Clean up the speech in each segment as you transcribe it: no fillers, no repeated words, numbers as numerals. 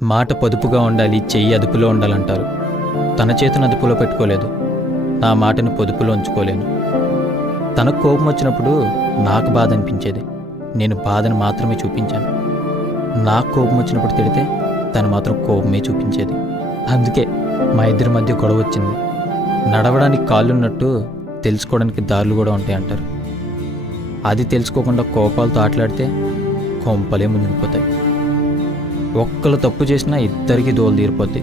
మాట పొదుపుగా ఉండాలి, చెయ్యి అదుపులో ఉండాలంటారు. తన చేతిని అదుపులో పెట్టుకోలేదు, నా మాటను పొదుపులో ఉంచుకోలేను. తనకు కోపం వచ్చినప్పుడు నాకు బాధ అనిపించేది, నేను బాధను మాత్రమే చూపించాను. నాకు కోపం వచ్చినప్పుడు తిడితే తను మాత్రం కోపమే చూపించేది. అందుకే మా ఇద్దరి మధ్య గొడవ వచ్చింది. నడవడానికి కాళ్ళున్నట్టు తెలుసుకోవడానికి దారులు కూడా ఉంటాయంటారు. అది తెలుసుకోకుండా కోపాలతో ఆటలాడితే కొంపలే మునిగిపోతాయి. ఒక్కరు తప్పు చేసినా ఇద్దరికీ దోలు తీరిపోద్ది.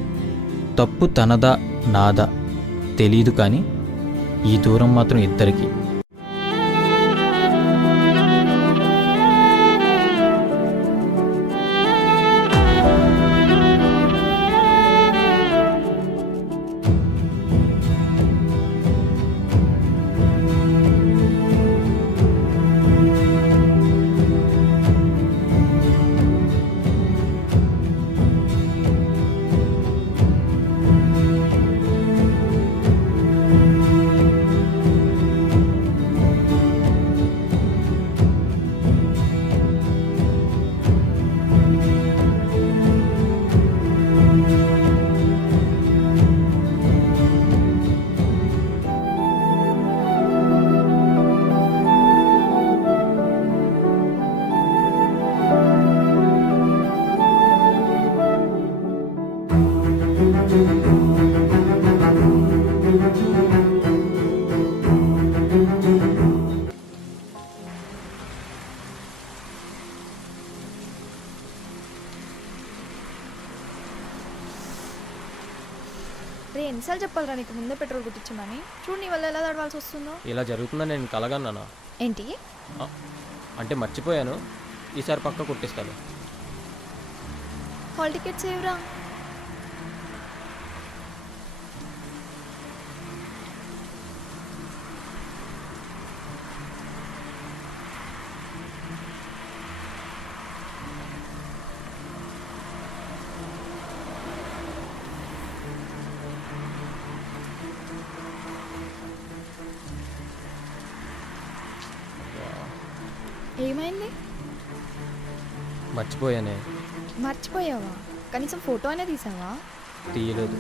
తప్పు తనదా నాదా తెలీదు, కానీ ఈ దూరం మాత్రం ఇద్దరికీ. ఎన్నిసార్లు చెప్పాలరా నీకు ముందే పెట్రోల్ కొట్టించమని? చూడు నీ వల్ల ఎలా తడవాల్సి వస్తుందో. ఇలా జరుగుతుందని నేను కలగన్నానా? ఏంటి అంటే మర్చిపోయాను, ఈసారి పక్క కొట్టిస్తాను. Hall tickets ఏవరా? ఏమైంది? మర్చిపోయానే. మర్చిపోయావా? కనీసం ఫోటో అయినా తీసావా? తీయలేదు.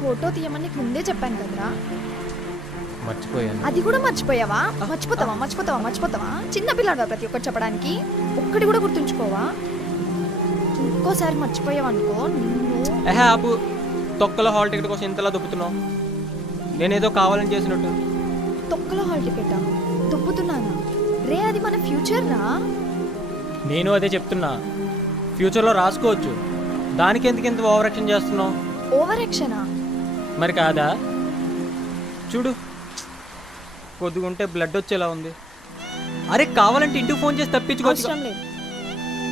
ఫోటో తీయమని నీకు ముందే చెప్పాను కదరా. మర్చిపోయాను. అది కూడా మర్చిపోయావా? మర్చిపోతావా? చిన్న పిల్లడు ప్రతి ఒక్కటి చెప్పడానికి. ఒక్కటి కూడా గుర్తుంచుకోవా? ఇంకోసారి మర్చిపోయావనుకో నిన్ను. ఆపు. తొక్కలో హాల్ టికెట్ కోసం ఇంతలా దొబ్బుతున్నావు. నేనేదో కావాలని చేసినట్టు. తొక్కలో హాల్ టికెటా? దొబ్బుతున్నానా? రే అది మన ఫ్యూచర్ రా. నేను అదే చెప్తున్నా, ఫ్యూచర్లో రాసుకోవచ్చు. దానికి ఎందుకు ఇంత ఓవర్ యాక్షన్ చేస్తున్నావు? ఓవర్ యాక్షనా? మరి కాదా? చూడు, కొద్దిగుంటే బ్లడ్ వచ్చేలా ఉంది. అరే కావాలంటే ఇంటికి ఫోన్ చేసి తప్పించుకోవచ్చు. అవసరం లేదు.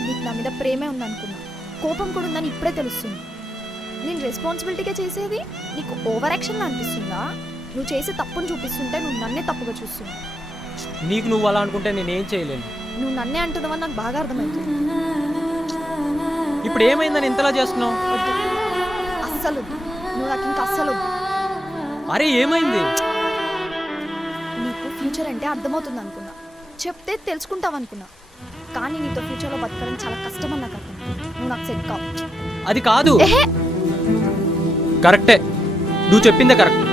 నీకు నా మీద ప్రేమే ఉందనుకున్నా, కోపం కూడా ఉందని ఇప్పుడే తెలుస్తుంది. నేను రెస్పాన్సిబిలిటీగా చేసేది నీకు ఓవర్ యాక్షన్ అనిపిస్తుందా? నువ్వు చేసే తప్పును చూపిస్తుంటే నువ్వు నన్నే తప్పుగా చూస్తున్నావు. నీకు నువ్వు అలా అనుకుంటే నేనేం చేయలేను. నువ్వు నన్నే అంటున్నావని నాకు బాగా అర్థమవుతుంది. ఇప్పుడు ఏమైందని ఇంతలా చేస్తున్నావు? అస్సలు నువ్వు నాకు ఇంకా అస్సలు. అరే ఏమైంది? నీకు ఫ్యూచర్ అంటే అర్థమవుతుంది అనుకున్నా, చెప్తే తెలుసుకుంటావు అనుకున్నా. కానీ నీతో ఫ్యూచర్లో బతకడం చాలా కష్టం అని నాకు అర్థం. నువ్వు నాకు సెట్ కావు. అది కాదు. కరెక్టే, నువ్వు చెప్పిందే కరెక్ట్.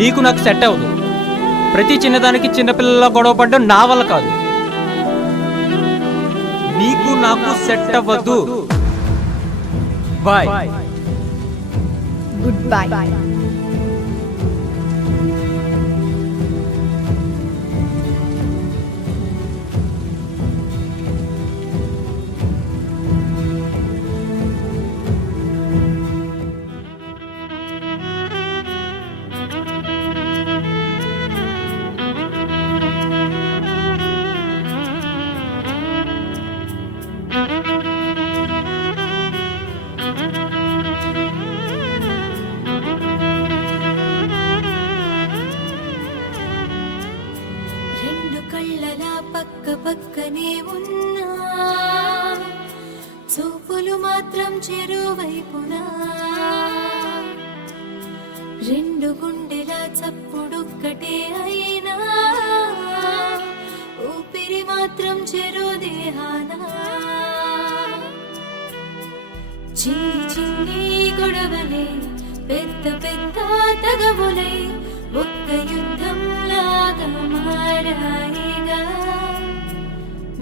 నీకు నాకు సెట్ అవ్వదు. ప్రతి చిన్నదానికి చిన్నపిల్లల గొడవ పడ్డం నా వల్ల కాదు. నీకు నాకు సెట్ అవ్వదు. బాయ్. Good by. పక్కనే ఉన్నా చూపులు మాత్రం చెరువైపునా. రెండు గుండెల చప్పుడొక్కటే అయినా మాత్రం చెరో దేహానా చిన్ని చిన్ని గొడవలే పెద్ద పెద్ద తగవులై ఒక్క యుద్ధం లాగా మారాయిగా.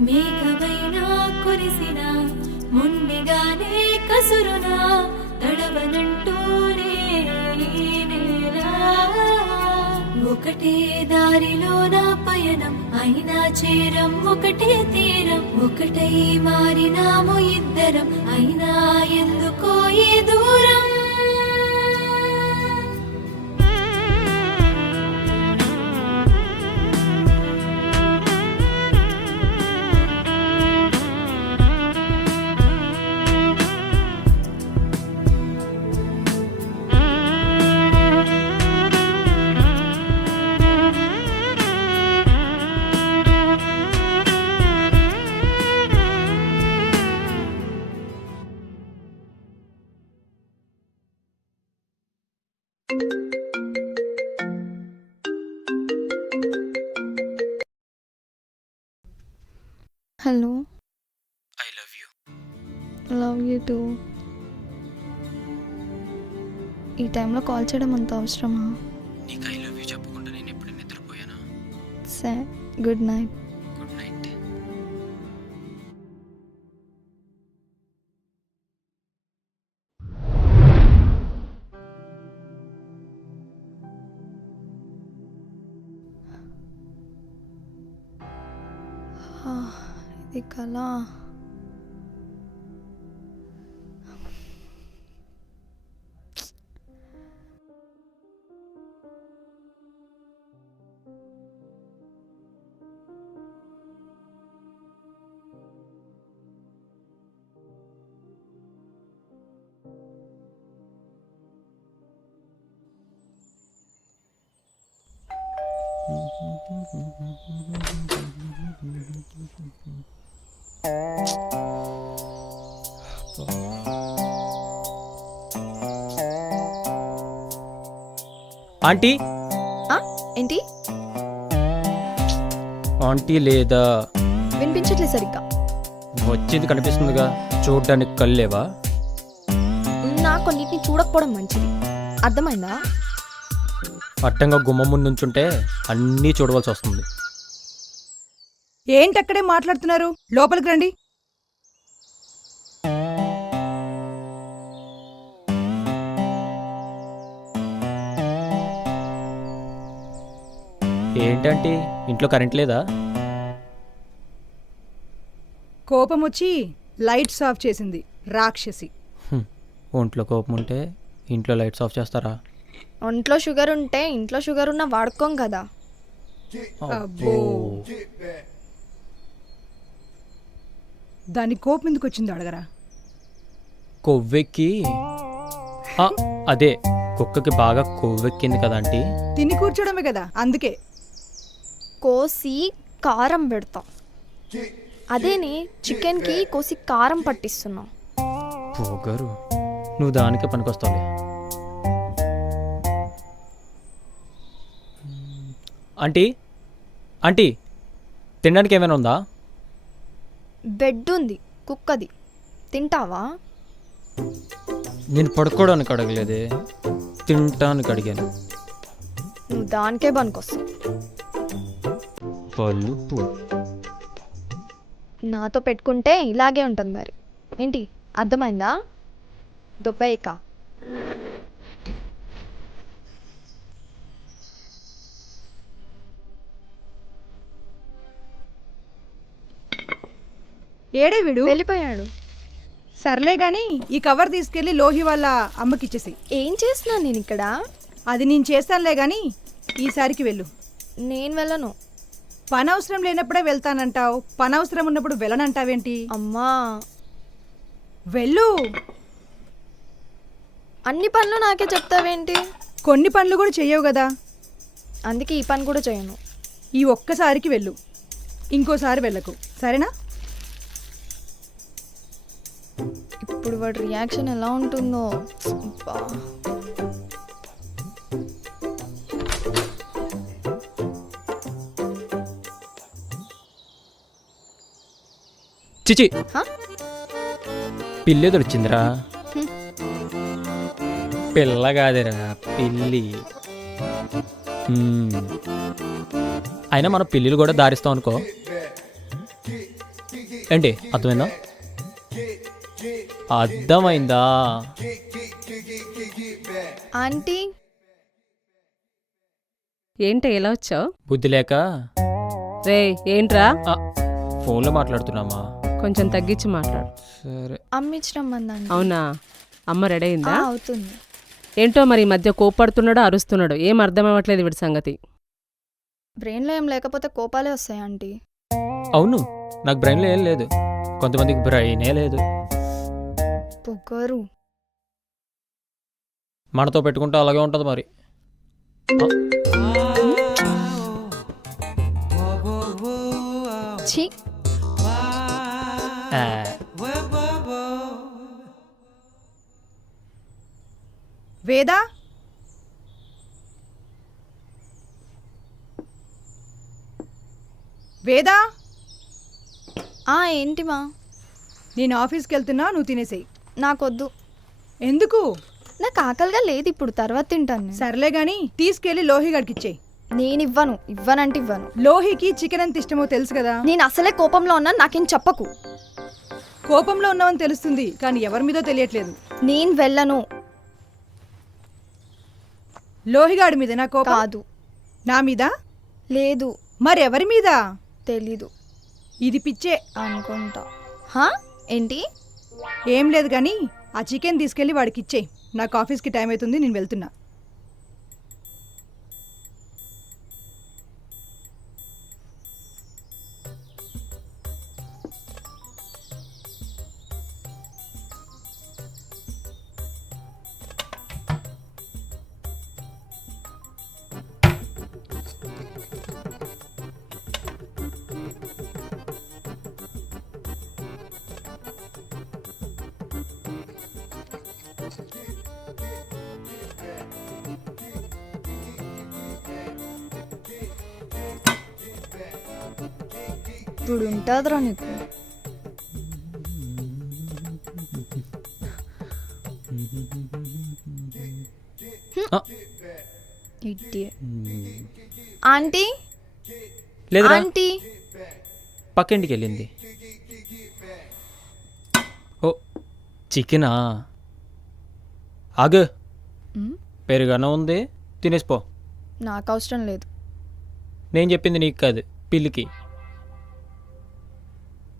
మేఘమైనా కురిసిన మొండిగానే కసురునా తడవనంటూనే ఈ నేల. ఒకటే దారిలో నా పయనం అయినా చేరం ఒకటే తీరం. ఒకటై మారినాము ఇద్దరం అయినా ఎందుకో ఈ దూరం. Hello, I love you. Love you two. ఈ టైంలో కాల్ చేయడం అంత అవసరమా? నీకు ఐ లవ్ యూ చెప్పకుండా నేను ఎప్పుడు నిద్రపోయానా? సరే, గుడ్ నైట్. Good night. ఇది కళ. ఆంటీ, ఏంటి? ఆంటీ లేదా? వినిపించట్లేదు సరిగ్గా. వచ్చింది కనిపిస్తుందిగా, చూడడానికి కళ్ళేవా? నాకు కొన్నిటిని చూడకపోవడం మంచిది, అర్థమైందా? అడ్డంగా గుమ్మం ముందు నుంచుంటే అన్నీ చూడవలసి వస్తుంది. ఏంటక్కడే మాట్లాడుతున్నారు? లోపలికి రండి. ఏంటంటే ఇంట్లో కరెంట్ లేదా? కోపం వచ్చి లైట్స్ ఆఫ్ చేసింది రాక్షసి. ఒంట్లో కోపం ఉంటే ఇంట్లో లైట్స్ ఆఫ్ చేస్తారా? ఒంట్లో షుగర్ ఉంటే ఇంట్లో షుగర్ ఉన్న వాడుకోం కదా. అబ్బో, దాని కోపం ఎందుకు వచ్చిందో అడగరా? కొవ్వెక్కి అదే కుక్కకి బాగా కొవ్వెక్కింది కదా ఆంటీ. తిని కూర్చోడమే కదా, అందుకే. కోసి కారం పెడతాం, అదేనే చికెన్కి కోసి కారం పట్టిస్తున్నాం. పొగరు, నువ్వు దానికే పనికొస్తావులే. ఆంటీ, ఆంటీ తినడానికి ఏమైనా ఉందా? బెడ్ ఉంది, కుక్కది. తింటావా? నేను పడుకోవడానికి అడగలేదే, తింటానికి అడిగాను. నువ్వు దానికే పనికొస్తావు. పలుపు నాతో పెట్టుకుంటే ఇలాగే ఉంటుంది మరి. ఏంటి, అర్థమైందా? దొబ్బేయక. ఏడే వీడు? వెళ్ళిపోయాడు. సర్లే గాని ఈ కవర్ తీసుకెళ్లి లోహి వాళ్ళ అమ్మకిచ్చేసి. ఏం చేస్తున్నాను నేను ఇక్కడ? అది నేను చేస్తానులే గాని ఈసారికి వెళ్ళు. నేను వెళ్ళను. పని అవసరం లేనప్పుడే వెళ్తానంటావు, పని అవసరం ఉన్నప్పుడు వెళ్ళనంటావేంటి? అమ్మా, వెళ్ళు. అన్ని పనులు నాకే చెప్తావేంటి? కొన్ని పనులు కూడా చెయ్యవు కదా. అందుకే ఈ పని కూడా చేయను. ఈ ఒక్కసారికి వెళ్ళు, ఇంకోసారి వెళ్ళకు, సరేనా? ఇప్పుడు వాడి రియాక్షన్ ఎలా ఉంటుందో. అబ్బా. చిచి, హ? పిల్లేదో వచ్చిందిరా. పిల్ల కాదురా పిల్లి. అయినా మనం పిల్లిలు కూడా దారిస్తాం అనుకో. ఏంటి అర్థమైందా? అర్థమైందా? ఆంటీ ఏంటి ఎలా వచ్చావు? బుద్ధి లేక రే ఏంట్రా ఆ, ఫోన్లో మాట్లాడుతున్నామా? కొంచెం తగ్గించి మాట్లాడు. సరే. అమ్మిచ్చిరమ్మందండి. అవునా? అమ్మ రెడీ అయిందా? అవుతుంది. ఏంటో మరి ఈ మధ్య కోప్పడుతున్నాడో అరుస్తున్నాడు, ఏం అర్థం అవ్వట్లేదు వీడి సంగతి. బ్రెయిన్లో ఏం లేకపోతే కోపాలే వస్తాయి ఆంటీ. అవును, నాకు బ్రెయిన్లో ఏం లేదు. కొంతమందికి బ్రెయినే లేదు. పొగరు. మనతో పెట్టుకుంటే అలాగే ఉంటుంది మరి. ఛీ, ఆ, వేదా వేదా ఏంటి మా? నేను ఆఫీస్కి వెళ్తున్నా, నువ్వు తినేసేయి. నాకొద్దు. ఎందుకు? నాకు ఆకలిగా లేదు ఇప్పుడు, తర్వాత తింటాను నేను. సర్లే గాని తీసుకెళ్లి లోహిగడికి ఇచ్చేయి. నేను ఇవ్వనంటే ఇవ్వను. లోహికి చికెన్ ఎంత ఇష్టమో తెలుసు కదా. నేను అసలే కోపంలో ఉన్నాను, నాకేం చెప్పకు. కోపంలో ఉన్నావని తెలుస్తుంది, కానీ ఎవరి మీదో తెలియట్లేదు. నేను వెళ్ళను. లోహిగాడి మీద నా కోపం కాదు. నా మీద లేదు. మరెవరి మీద? తెలీదు ఇది పిచ్చే. అనుకుంటా. ఏంటి? ఏం లేదు కానీ ఆ చికెన్ తీసుకెళ్లి వాడికి ఇచ్చేయి. నాకు ఆఫీస్కి టైం అవుతుంది, నేను వెళ్తున్నా. ఇప్పుడు ఉంటుందిరా నీకు. Idiot. ఆంటీ లేదురా, ఆంటీ పక్కింటికి వెళ్ళింది. ఓ చికెనా? ఆగు, పెరుగన్న ఉంది, తినేసిపో. నాకు అవసరం లేదు. నేను చెప్పింది నీకు కాదు, పిల్లికి.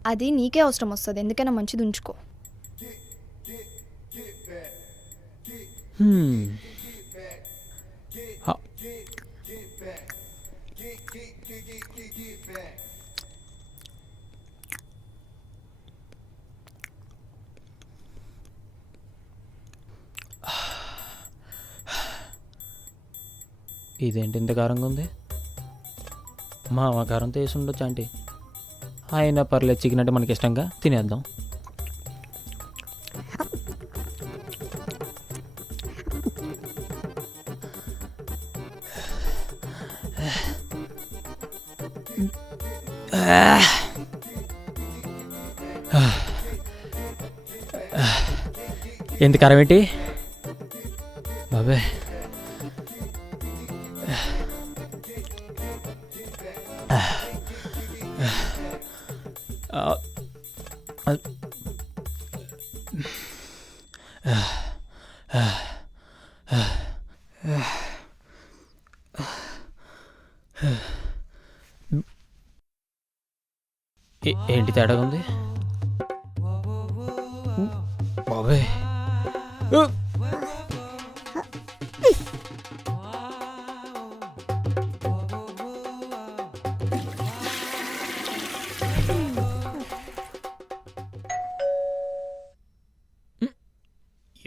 అది నీకే అవసరం వస్తుంది, ఎందుకైనా మంచిది ఉంచుకో. ఆ. ఇదేంటి ఇంత కారంగా ఉంది? మా కారంతో వేసి ఉండొచ్చు ఆంటీ. అయినా పర్లేదు, చికెన్ అంటే మనకి ఇష్టంగా, తినేద్దాం. ఎంత కారం ఏంటి బాబే? ఏంటి తేడాగా ఉంది బాబాయ్?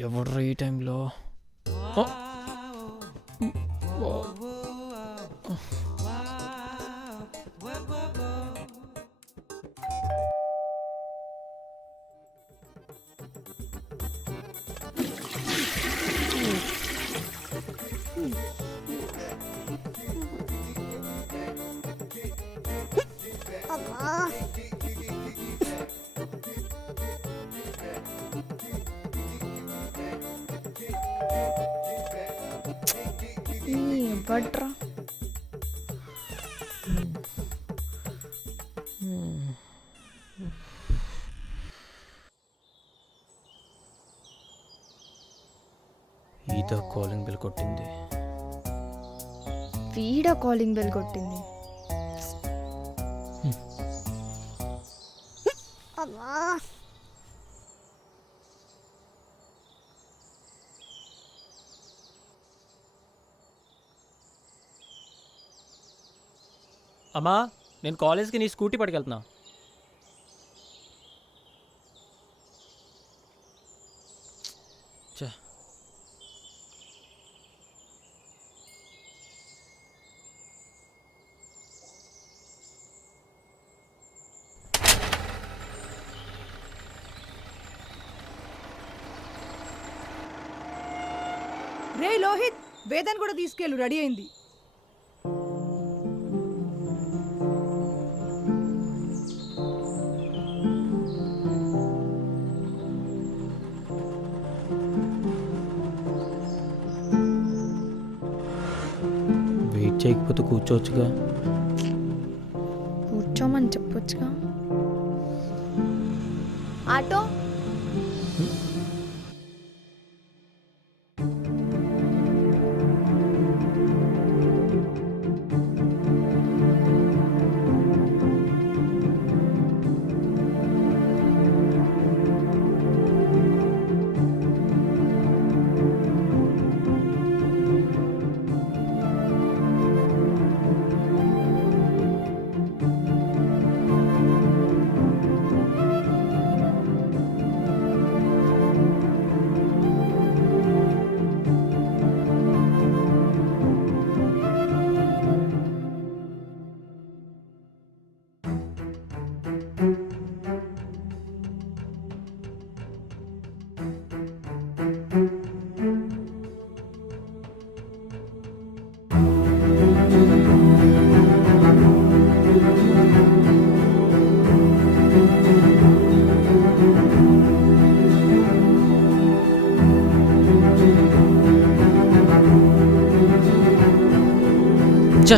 ఎవరు ఈ టైంలో? ఎవడ్రా? ఈత కాలింగ్ బెల్ కొట్టింది. వీడ కాలింగ్ బెల్ కొట్టింది. అమ్మా, నేను కాలేజ్కి నీ స్కూటీ పట్టుకెళ్తున్నా. ఛే, రే లోహిత్, వేదన్ కూడా తీసుకెళ్ళు, రెడీ అయింది. వెయిట్ చేయకపోతే కూర్చోవచ్చుగా. కూర్చోమని చెప్పొచ్చుగా. ఆటో ఛా,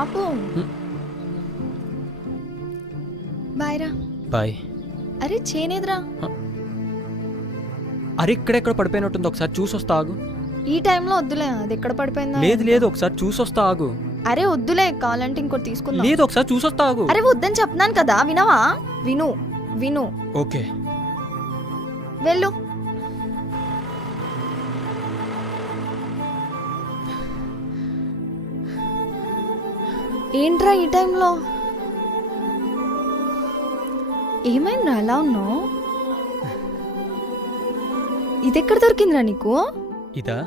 ఆపు. బాయ్ రా. బాయ్. అరే చేనేదిరా. అరే ఇక్కడెక్కడ పడిపోయినట్టుంది, ఒకసారి చూసొస్తా ఆగు. ఈ టైంలో వద్దులే, అది ఎక్కడ పడిపోయిందా? లేదు లేదు, ఒకసారి చూసొస్తా ఆగు. అరే వద్దులే, కావాలంటే ఇంకోటి తీసుకుందాం. లేదు, ఒకసారి చూసొస్తా ఆగు. అరే వద్దని చెప్తున్నాను కదా, వినవా? విను విను. ఓకే వెళ్ళు. ఏంట్రా ఈ టైంలో? ఏమైందిరా అలా ఉన్నావు? ఇది ఎక్కడ దొరికిందిరా నీకు? ఇదా?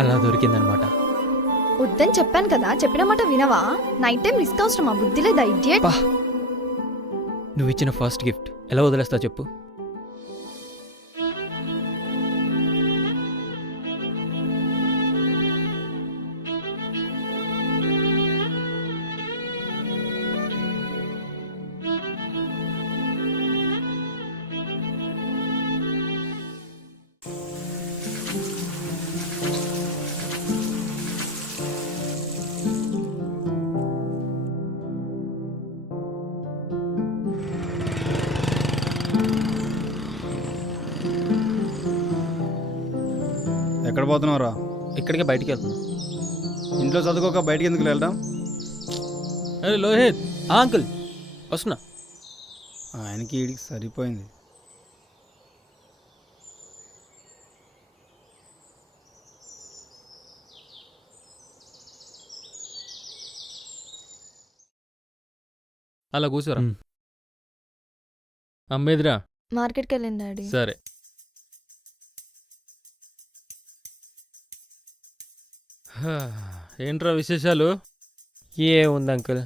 అలా దొరికిందనమాట. వద్దని చెప్పాను కదా, చెప్పిన మాట వినవా? నైట్ టైం రిస్క్ అవసరమా? బుద్ధి లేదా ఇడియట్? పా నువ్వు ఇచ్చిన ఫస్ట్ గిఫ్ట్ ఎలా వదిలేస్తా చెప్పు? ఎక్కడ పోతున్నావురా? ఇక్కడికే బయటికి వెళ్తున్నా. ఇంట్లో చదువుకోక బయటికి ఎందుకు వెళ్ళడం? అరే లోహిత్, అంకుల్ వస్తున్నా. ఆయనకి వీడికి సరిపోయింది. అలా కూర్చోరా. అమ్మేదిరా. మార్కెట్కి వెళ్ళింది డాడీ. సరే. ఏంట్రా విశేషాలు? ఏముంది అంకుల్,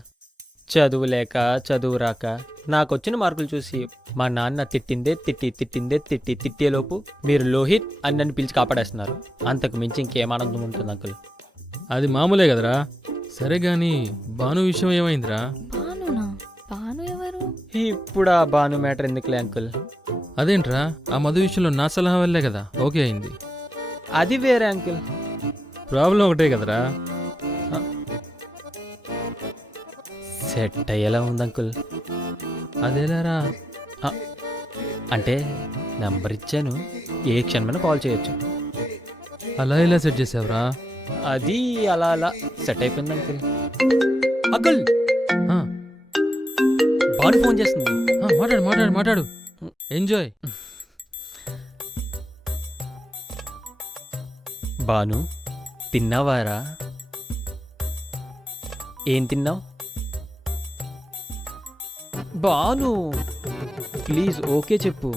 చదువు లేక చదువు రాక నాకొచ్చిన మార్కులు చూసి మా నాన్న తిట్టేలోపు మీరు లోహిత్ అని నన్ను పిలిచి కాపాడేస్తున్నారు. అంతకు మించి ఇంకేం ఆనందం ఉంటుంది అంకుల్? అది మామూలే కదరా. సరే గాని భాను విషయం ఏమైందిరా? భానునా? భాను ఎవరు? ఇప్పుడు ఆ భాను మ్యాటర్ ఎందుకులే అంకుల్. అదేంట్రా, ఆ మధు విషయంలో నా సలహా వల్లే కదా ఓకే అయింది. అది వేరే అంకుల్. ప్రాబ్లం ఒకటే కదరా. సెట్ అయ్యేలా ఉంది అంకుల్. అదేలారా. అంటే నెంబర్ ఇచ్చాను, ఏ క్షణమైనా కాల్ చేయొచ్చు. అలా ఇలా సెట్ చేసావురా? అది అలా అలా సెట్ అయిపోయింది అంకుల్. అంకుల్ ఆ, భాను ఫోన్ చేస్తుంది. మాట్లాడు మాట్లాడు మాట్లాడు. ఎంజాయ్. భాను, తిన్నావారా? ఏం తిన్నావు? భాను ప్లీజ్ ఓకే చెప్పు.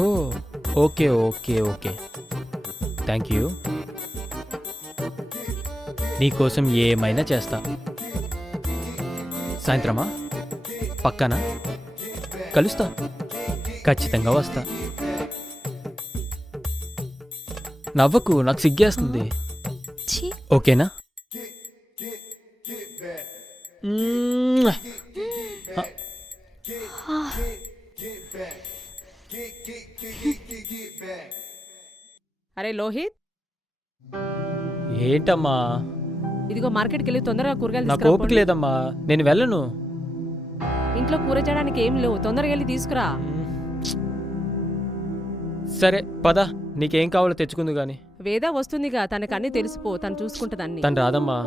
ఓ okay okay okay thank you. నీకోసం ఏమైనా చేస్తా. సాయంత్రమా? పక్కన కలుస్తా, ఖచ్చితంగా వస్తా. నవ్వకు, నాకు సిగ్గేస్తుంది. ఛీ, ఓకేనా? మ్మ్. అరే లోహిత్, ఏంటమ్మా? ఇదిగో మార్కెట్కి వెళ్ళి తొందరగా కూరగాయలు నాకు తీసుకురా ఓపిక పోండి. లేదమ్మా, నేను వెళ్ళను. ఇంట్లో కూర చేయడానికి ఏం లేవు, తొందరగా వెళ్ళి తీసుకురా. సరే పద, నీకేం కావాలో తెచ్చుకుందు గాని. వేద వస్తుందిగా, తనకు అన్నీ తెలిసిపో, తను చూసుకుంటుంది అన్ని. తను రాదమ్మా.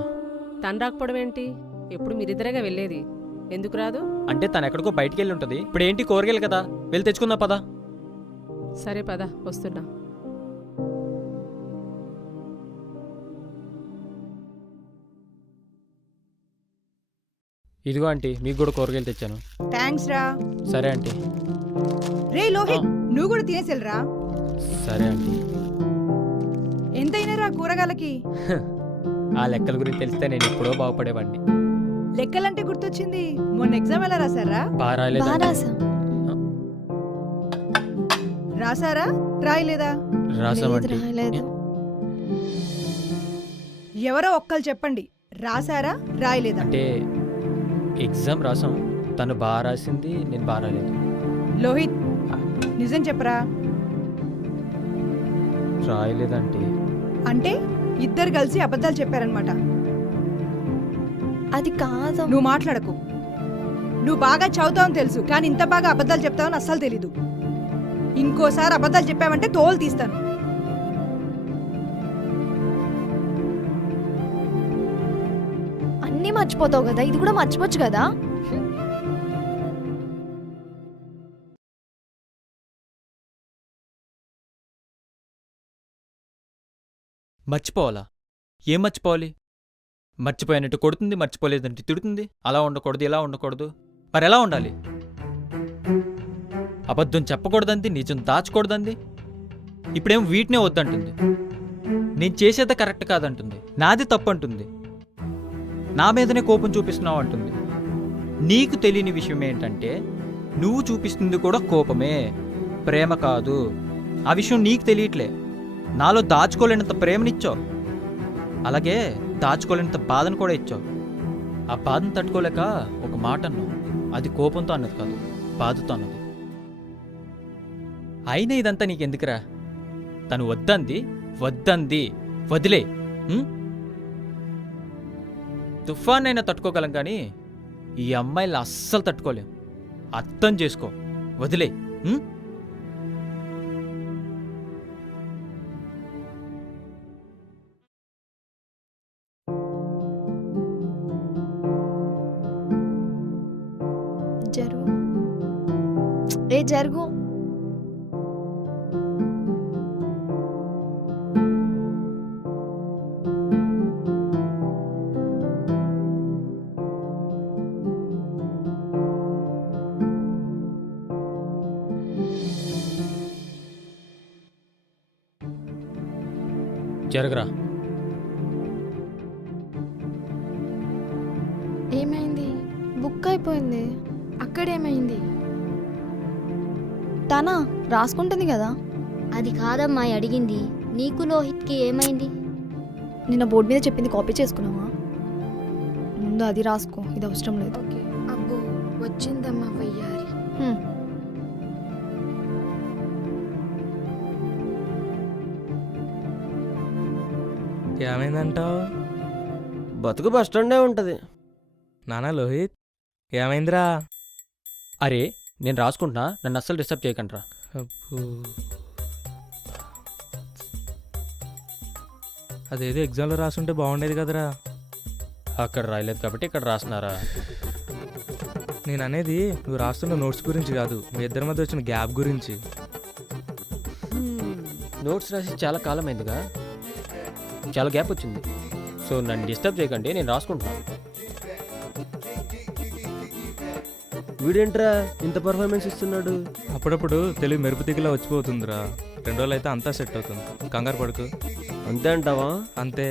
తను రాకపోవడం ఏంటి? ఎప్పుడు మీరిద్దరేగా వెళ్ళేది, ఎందుకు రాదు? అంటే తను ఎక్కడికో బయటికి వెళ్ళి ఉంటుంది. ఇప్పుడు ఏంటి, కూరగాయలు కదా, వెళ్ళి తెచ్చుకుందా పద. సరే పద, వస్తున్నా. ఇదిగో ఆంటీ, మీకు కూడా కూరగాయలు తెచ్చాను. థ్యాంక్స్ రా. సరే ఆంటీ. రే లోహిత్, నువ్వు కూడా తినేసెళ్ళరా. సరే ఆంటీ. ఎంతైనా రా కూరగాయలకి. ఆ లెక్కల గురించి తెలిస్తే నేను ఎప్పుడో బాగుపడేవాడిని. లెక్కలంటే గుర్తొచ్చింది, మొన్న ఎగ్జామ్ ఎలా రాసారా? బాగా రాయలేదు. బాగా రాసాం. రాసారా రాయలేదా? రాసామంటీ. రాయలేదు. ఎవరో ఒక్కరు చెప్పండి, రాసారా రాయలేదా? అంటే ఎగ్జామ్ రాసాం, తను బాగా రాసింది, నేను బాగా రాయలేదు. లోహిత్ నిజం చెప్పరా. రాయలేదంటే అంటే ఇద్దరు కలిసి అబద్ధాలు చెప్పారనమాట. అది కాదు. నువ్వు మాట్లాడకు. నువ్వు బాగా చదువుతావని తెలుసు, కానీ ఇంత బాగా అబద్ధాలు చెప్తావని అస్సలు తెలీదు. ఇంకోసారి అబద్ధాలు చెప్పావంటే తోలు తీస్తాను. అన్నీ మర్చిపోతావు కదా, ఇది కూడా మర్చిపోవచ్చు కదా. మర్చిపోవాలా? ఏం మర్చిపోవాలి? మర్చిపోయినట్టు కొడుతుంది, మర్చిపోలేదంటే తిడుతుంది. అలా ఉండకూడదు, ఇలా ఉండకూడదు. మరి ఎలా ఉండాలి? అబద్ధం చెప్పకూడదంది, నిజం దాచకూడదంది. ఇప్పుడేం వీటినే వద్దంటుంది. నేను చేసేది కరెక్ట్ కాదంటుంది, నాది తప్పు అంటుంది, నా మీదనే కోపం చూపిస్తున్నావు అంటుంది. నీకు తెలియని విషయం ఏంటంటే నువ్వు చూపిస్తుంది కూడా కోపమే, ప్రేమ కాదు. ఆ విషయం నీకు తెలియట్లే. నాలో దాచుకోలేనంత ప్రేమనిచ్చావు, అలాగే దాచుకోలేనంత బాధను కూడా ఇచ్చావు. ఆ బాధను తట్టుకోలేక ఒక మాట అన్నావు. అది కోపంతో అన్నది కాదు, బాధతో అన్నది. అయినా ఇదంతా నీకెందుకురా? తను వద్దంది, వదిలే. తుఫాన్ అయినా తట్టుకోగలం కానీ ఈ అమ్మాయిలు అస్సలు తట్టుకోలేం. అర్థం చేసుకో, వదిలే. జరుగు. జరుగు. జరగరా. ఏమైంది? బుక్ అయిపోయింది. అక్కడేమైంది? తనా రాసుకుంటుంది కదా. అది కాదమ్మా అడిగింది. నీకు లోహిత్కి ఏమైంది? నిన్న బోర్డు మీద చెప్పింది కాపీ చేసుకున్నావా? ముందు అది రాసుకో, ఇది అవసరం లేదు. అబ్బో వచ్చిందమ్మా వయ్యారి. ఏమైందంటావు? బతుకు బస్ స్టాండే ఉంటుంది. నానా లోహిత్ ఏమైందిరా? అరే నేను రాసుకుంటున్నా, నన్ను అస్సలు డిస్టర్బ్ చేయకండి రా. అబ్బో, అదేదో ఎగ్జామ్లో రాసుంటే బాగుండేది కదరా. అక్కడ రాయలేదు కాబట్టి ఇక్కడ రాస్తున్నారా? నేను అనేది నువ్వు రాస్తున్న నోట్స్ గురించి కాదు, మీ ఇద్దరి మధ్య వచ్చిన గ్యాప్ గురించి. నోట్స్ రాసి చాలా కాలం అయిందిగా, చాలా గ్యాప్ వచ్చింది. సో నన్ను డిస్టర్బ్ చేయకండి, నేను రాసుకుంటున్నాను. వీడేంట్రా ఇంత పర్ఫార్మెన్స్ ఇస్తున్నాడు? అప్పుడప్పుడు తెలివి మెరుపు దిగులా వచ్చిపోతుందిరా. 2 రోజులు అయితే అంతా సెట్ అవుతుంది. కంగారు పడుకు. అంతే అంటావా? అంతే.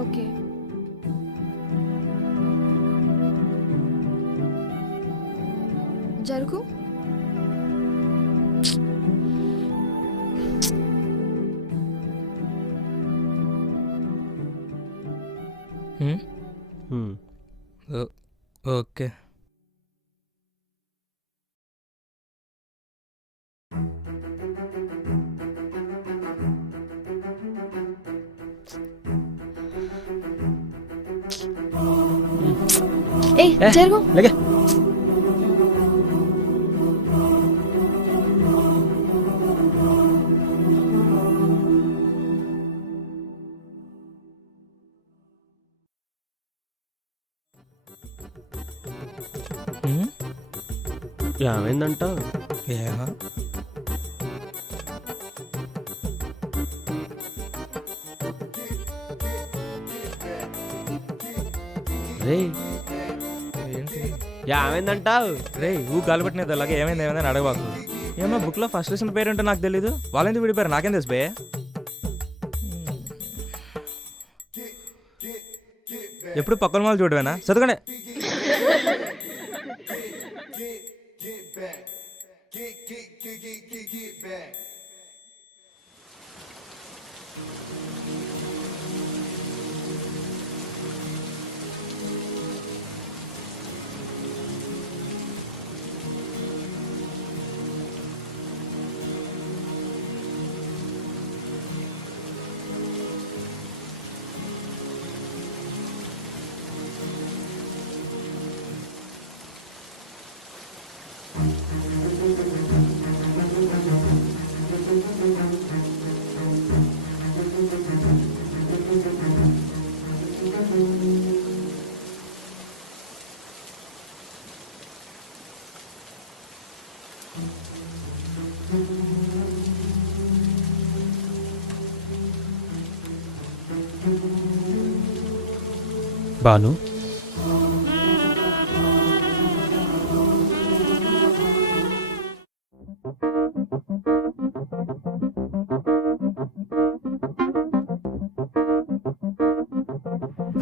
ఓకే. జరుగు. ఓకే. జరుగు. లేకే. ఏమైందంటావు? ఏమో. రే ఏంటి? ఏమైందంటావు? రే గాలి పట్టినది అలాగే ఏమైంది ఏమైందని అడగబాకు. ఏమో బుక్లో ఫస్ట్ లెసన్ పేరేంటో నాకు తెలీదు, వాళ్ళెందుకు విడిపోయారు నాకేం తెలుసు బే. ఎప్పుడు పక్కన వాళ్ళు చూడవేనా? చదువుకోండి. బాను,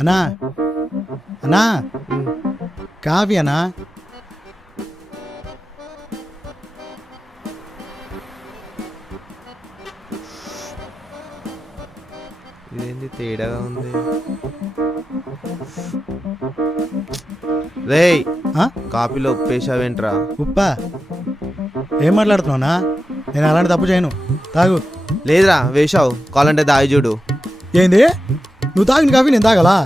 అన్నా అన్నా కాఫీ అన్నా. ఇదేంటి తేడాగా ఉంది. రేయ్, ఆ? కాఫీలో ఉప్పేసావేంట్రా? ఉప్పా? ఏం మాట్లాడుతున్నావునా? నేను అలాంటి తప్పు చేయను. తాగు. లేదురా, వేసావు. కావాలంటే దాయి చూడు. ఏంది? నువ్వు తాగిన కాఫీ నేను తాగలా?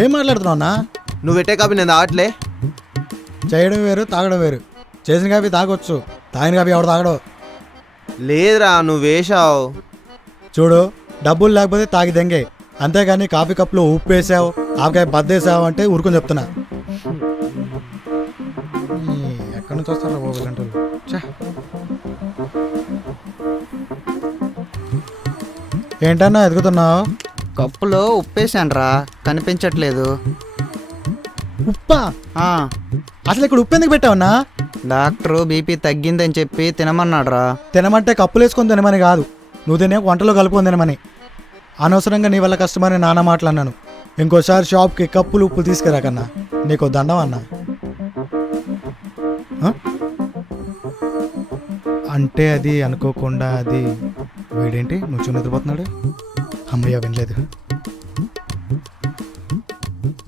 ఏం మాట్లాడుతున్నావునా? నువ్వు పెట్టే కాఫీ నేను తాగట్లే. చేయడం వేరు, తాగడం వేరు. చేసిన కాఫీ తాగొచ్చు, తాగిన కాఫీ ఎవడు తాగడు. లేదురా, నువ్వు వేసావు. చూడు, డబ్బులు లేకపోతే తాగి దెంగే, అంతేగాని కాఫీ కప్లో ఉప్పు వేసావు, ఆవకాయ బద్దేసావు అంటే ఊరుకొని చెప్తున్నా. ఎక్కడి నుంచి వస్తారా బాబు గంటలు? ఏంటన్నా ఎదుగుతున్నావు? కప్పులో ఉప్పేసాన్రా, కనిపించట్లేదు. ఉప్పా? అసలు ఇక్కడ ఉప్పు ఎందుకు పెట్టావన్నా? డాక్టరు బీపీ తగ్గిందని చెప్పి తినమన్నాడురా. తినమంటే కప్పులు వేసుకొని తినమని కాదు, నువ్వు తినే వంటలో కలుపుకొని తినమని. అనవసరంగా నీ వల్ల కష్టమని నాన్న మాట్లాడినాను. ఇంకోసారి షాప్కి కప్పులు ఉప్పు తీసుకురాకన్నా, నీకు దండం అన్నా. అంటే అది అనుకోకుండా అది. వీడేంటి నువ్వు చూసి నిద్రపోతున్నాడు? అమ్మయ్య, వినలేదు.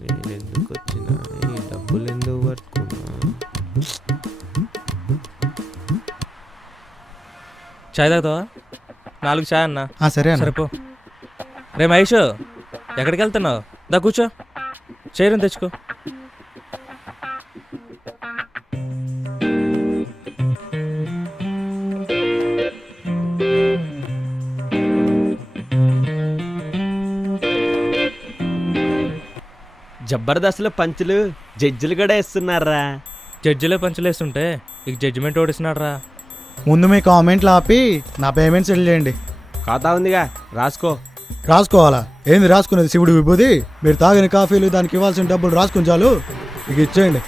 నేను ఎందుకు వచ్చినా, ఈ డబ్బులు ఎందుకు పట్టుకున్నా? చాయ్ తాగుతావా? 4 చాయ్ అన్న. సరే అన్న. సరిపో. రే మహేష్, ఎక్కడికి వెళ్తున్నావు? దా కూర్చో, చైర్ తెచ్చుకో. జబర్దస్త్లో పంచులు జడ్జిలు కూడా ఇస్తున్నారా? జడ్జిలో పంచులు వేస్తుంటే ఇక జడ్జిమెంట్ ఓడిస్తున్నాడు రా. ముందు మీ కామెంట్లు ఆపి నా పేమెంట్ సెటిల్ చేయండి. ఖాతా ఉందిగా, రాసుకో. రాసుకోవాలా? ఏంది రాసుకునేది? శివుడు విభూది. మీరు తాగిన కాఫీలు, దానికి ఇవ్వాల్సిన డబ్బులు రాసుకుని చాలు, ఇక ఇచ్చేయండి.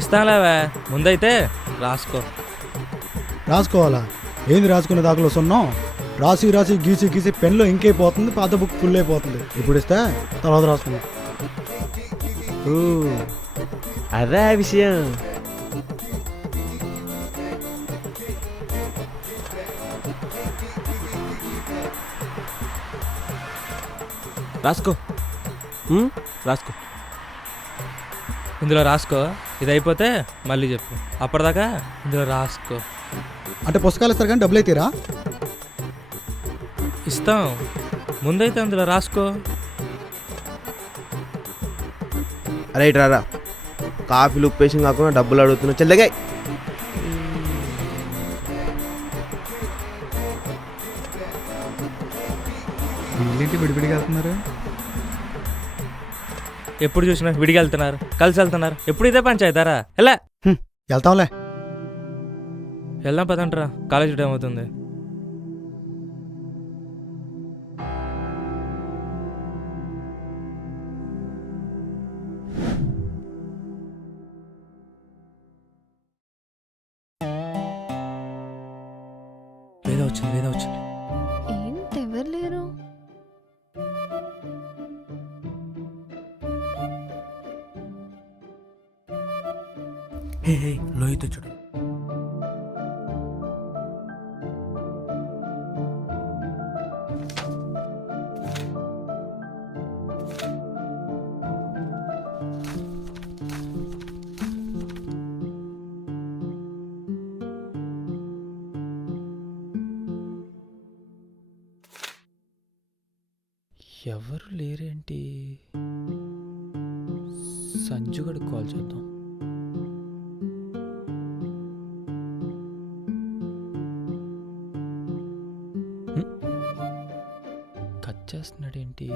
ఇస్తానులేవా, ముందైతే రాసుకో. రాసుకోవాలా? ఏంది రాసుకునే దాఖలో సున్నాం? రాసి రాసి గీసి గీసి పెన్లో ఇంకైపోతుంది, పాత బుక్ ఫుల్ అయిపోతుంది. ఇప్పుడు ఇస్తే తర్వాత రాసుకున్నాం. అదే విషయం. రాసుకో, రాసుకో. ఇందులో రాసుకో, ఇది అయిపోతే మళ్ళీ చెప్పు. అప్పటిదాకా ఇందులో రాసుకో. అంటే పుస్తకాలు ఇస్తారు కానీ డబ్బులు అయితేరా? ఇస్తాం, ముందైతే అందులో రాసుకో. అరే ఇటు రారా, కాఫీలు ఉప్పేసి కాకుండా డబ్బులు అడుగుతున్నా. చెల్లగా వీళ్ళేంటి విడివిడిగా వెళ్తున్నారు? ఎప్పుడు చూసినా విడిగా వెళ్తున్నారు, కలిసి వెళ్తున్నారు. ఎప్పుడు ఇదే పంచాయతారా? ఎలా వెళ్తాంలే. వెళ్దాం పదంటరా, కాలేజ్ టైం అవుతుంది. వేద వచ్చింది, వేద వచ్చింది. ఏంటి ఎవరు లేరు? లోహిత్ చూడు. ఎవరు లేరేంటి? సంజుగడు కాల్ చేద్దాం. కట్ చేస్తున్నాడేంటి?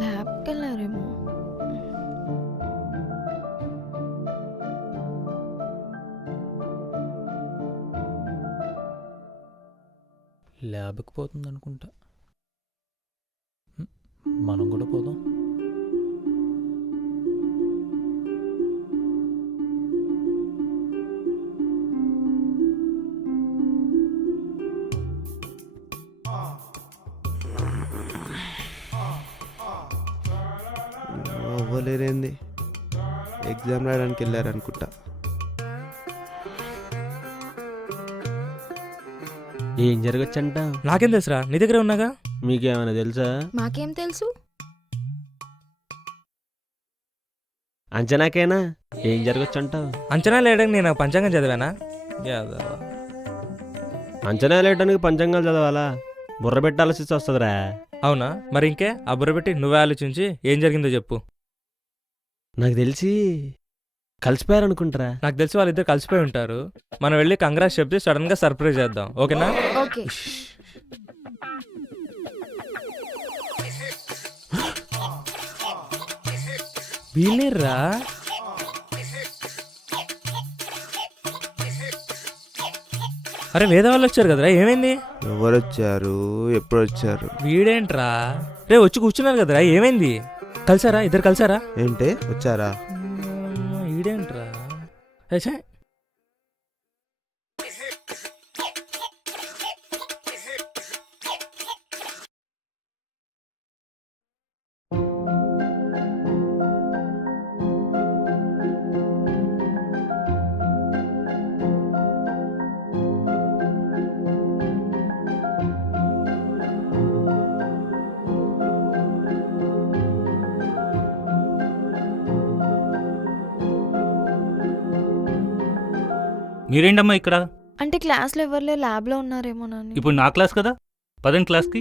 ల్యాబ్కి వెళ్ళారేమో. ల్యాబ్కి పోతుంది అనుకుంటా. మనం కూడా పోదాం. అవ్వలేరేంది, ఎగ్జామ్ రాయడానికి వెళ్ళారనుకుంటా. ఏం జరగచ్చంట? నాకేం తెలుసురా, నీ దగ్గర ఉన్నాగా. మీకేమైనా తెలుసా? మాకేం తెలుసు? అంచనాకేనా ఏం జరగచ్చంట? అంచనా లేయడానికి నేను పంచాంగం చదివానా? యాదవ. అంచనా లేయడానికి పంచాంగాలు చదవాలా? బుర్ర పెట్టి ఆలోచిస్తే వస్తుందిరా. అవునా, మరి ఇంకే ఆ బుర్ర పెట్టి నువ్వే ఆలోచించి ఏం జరిగిందో చెప్పు. నాకు తెలిసి కలిసిపోయారనుకుంటారా. నాకు తెలిసి వాళ్ళిద్దరు కలిసిపోయి ఉంటారు. మనం వెళ్ళి కంగ్రాట్స్ చెప్తే సడన్ గా సర్ప్రైజ్ చేద్దాం, ఓకేనా? ఓకే. వీళ్ళేర్రా. అరే వేద వాళ్ళు వచ్చారు కదరా, ఏమైంది? ఎవరు వచ్చారు, ఎప్పుడు వచ్చారు? వీడేంట్రా రే వచ్చి కూర్చున్నారు కదరా, ఏమైంది? కలిసారా? ఇద్దరు కలిసారా? ఏంటే వచ్చారా? వీడేంట్రా? ఛే. మీరేంటమ్మా ఇక్కడ? అంటే క్లాస్లో ఎవరులే, ల్యాబ్లో ఉన్నారేమో నాని. ఇప్పుడు నా క్లాస్ కదా, పదండి క్లాస్కి.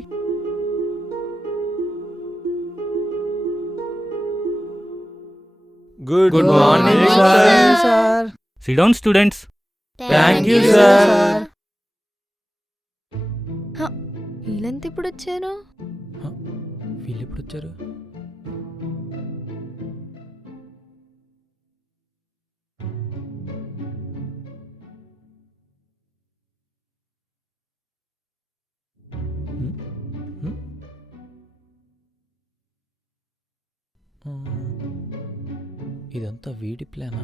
Good morning sir. Sit down students. Thank you sir. వీళ్ళెంత ఇప్పుడు వచ్చారు? వీళ్ళు ఎప్పుడు వచ్చారు? ఇదంతా వీడి ప్లానా?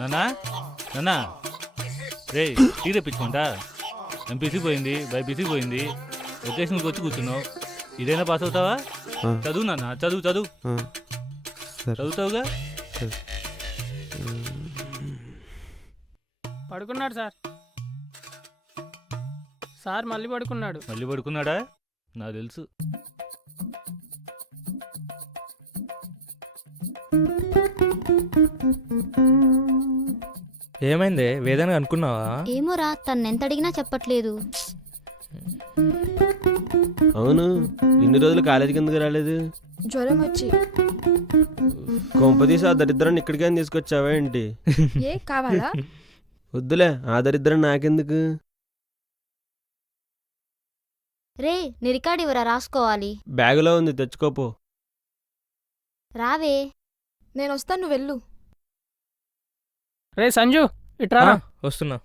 నానా నానా రే టీ తెప్పించుకుంటా. ఎంపీసీ పోయింది, బైపీసీ పోయింది, లొకేషన్కి వచ్చి కూర్చున్నావు. ఇదైనా పాస్ అవుతావా? చదువు నాన్న, చదువు చదువు. చదువుతావుగా? పడుకున్నాడు సార్. సార్ మళ్ళీ పడుకున్నాడు. మళ్ళీ పడుకున్నాడా? నాకు తెలుసు. ఏమైంది? వేదన అనుకున్నావా? ఏమోరా, తను ఎంత అడిగినా చెప్పట్లేదు. అవును, ఇన్ని రోజులు కాలేజీకి ఎందుకు రాలేదు? జ్వరం వచ్చి. కొంపదీసి ఆ దరిద్రాన్ని ఇక్కడికే తీసుకొచ్చావా ఏంటి? ఏ కావాలా? వద్దులే, ఆ దరిద్రం నాకెందుకు? రే నీ రికార్డ్ ఇవ్వరా, రాసుకోవాలి. బ్యాగులో ఉంది, తెచ్చుకోపో. రావే. నేను వస్తాను, నువ్వు వెళ్ళు. రే సంజు ఇట్రా. వస్తున్నా.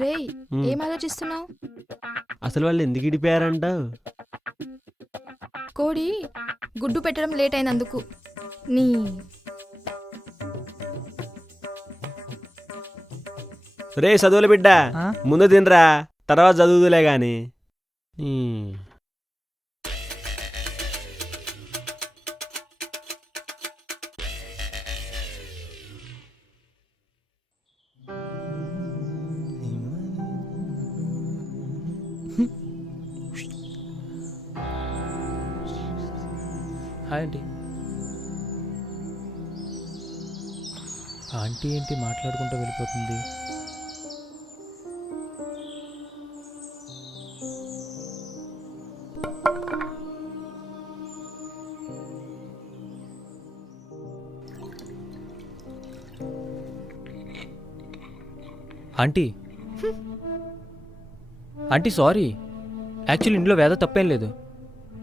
రే ఏం ఆలోచిస్తున్నావు? అసలు వాళ్ళు ఎందుకు ఇడిపోయారంటావు? కోడి గుడ్డు పెట్టడం లేట్ అయినందుకు. నీ రే చదువుల బిడ్డ, ముందు తినరా, తర్వాత చదువుదులే గాని. Hi aunty. ఆంటీ ఏంటి మాట్లాడుకుంటూ వెళ్ళిపోతుంది? ఆంటీ ఆంటీ సారీ, యాక్చువల్లీ ఇంట్లో వేద తప్పేం లేదు,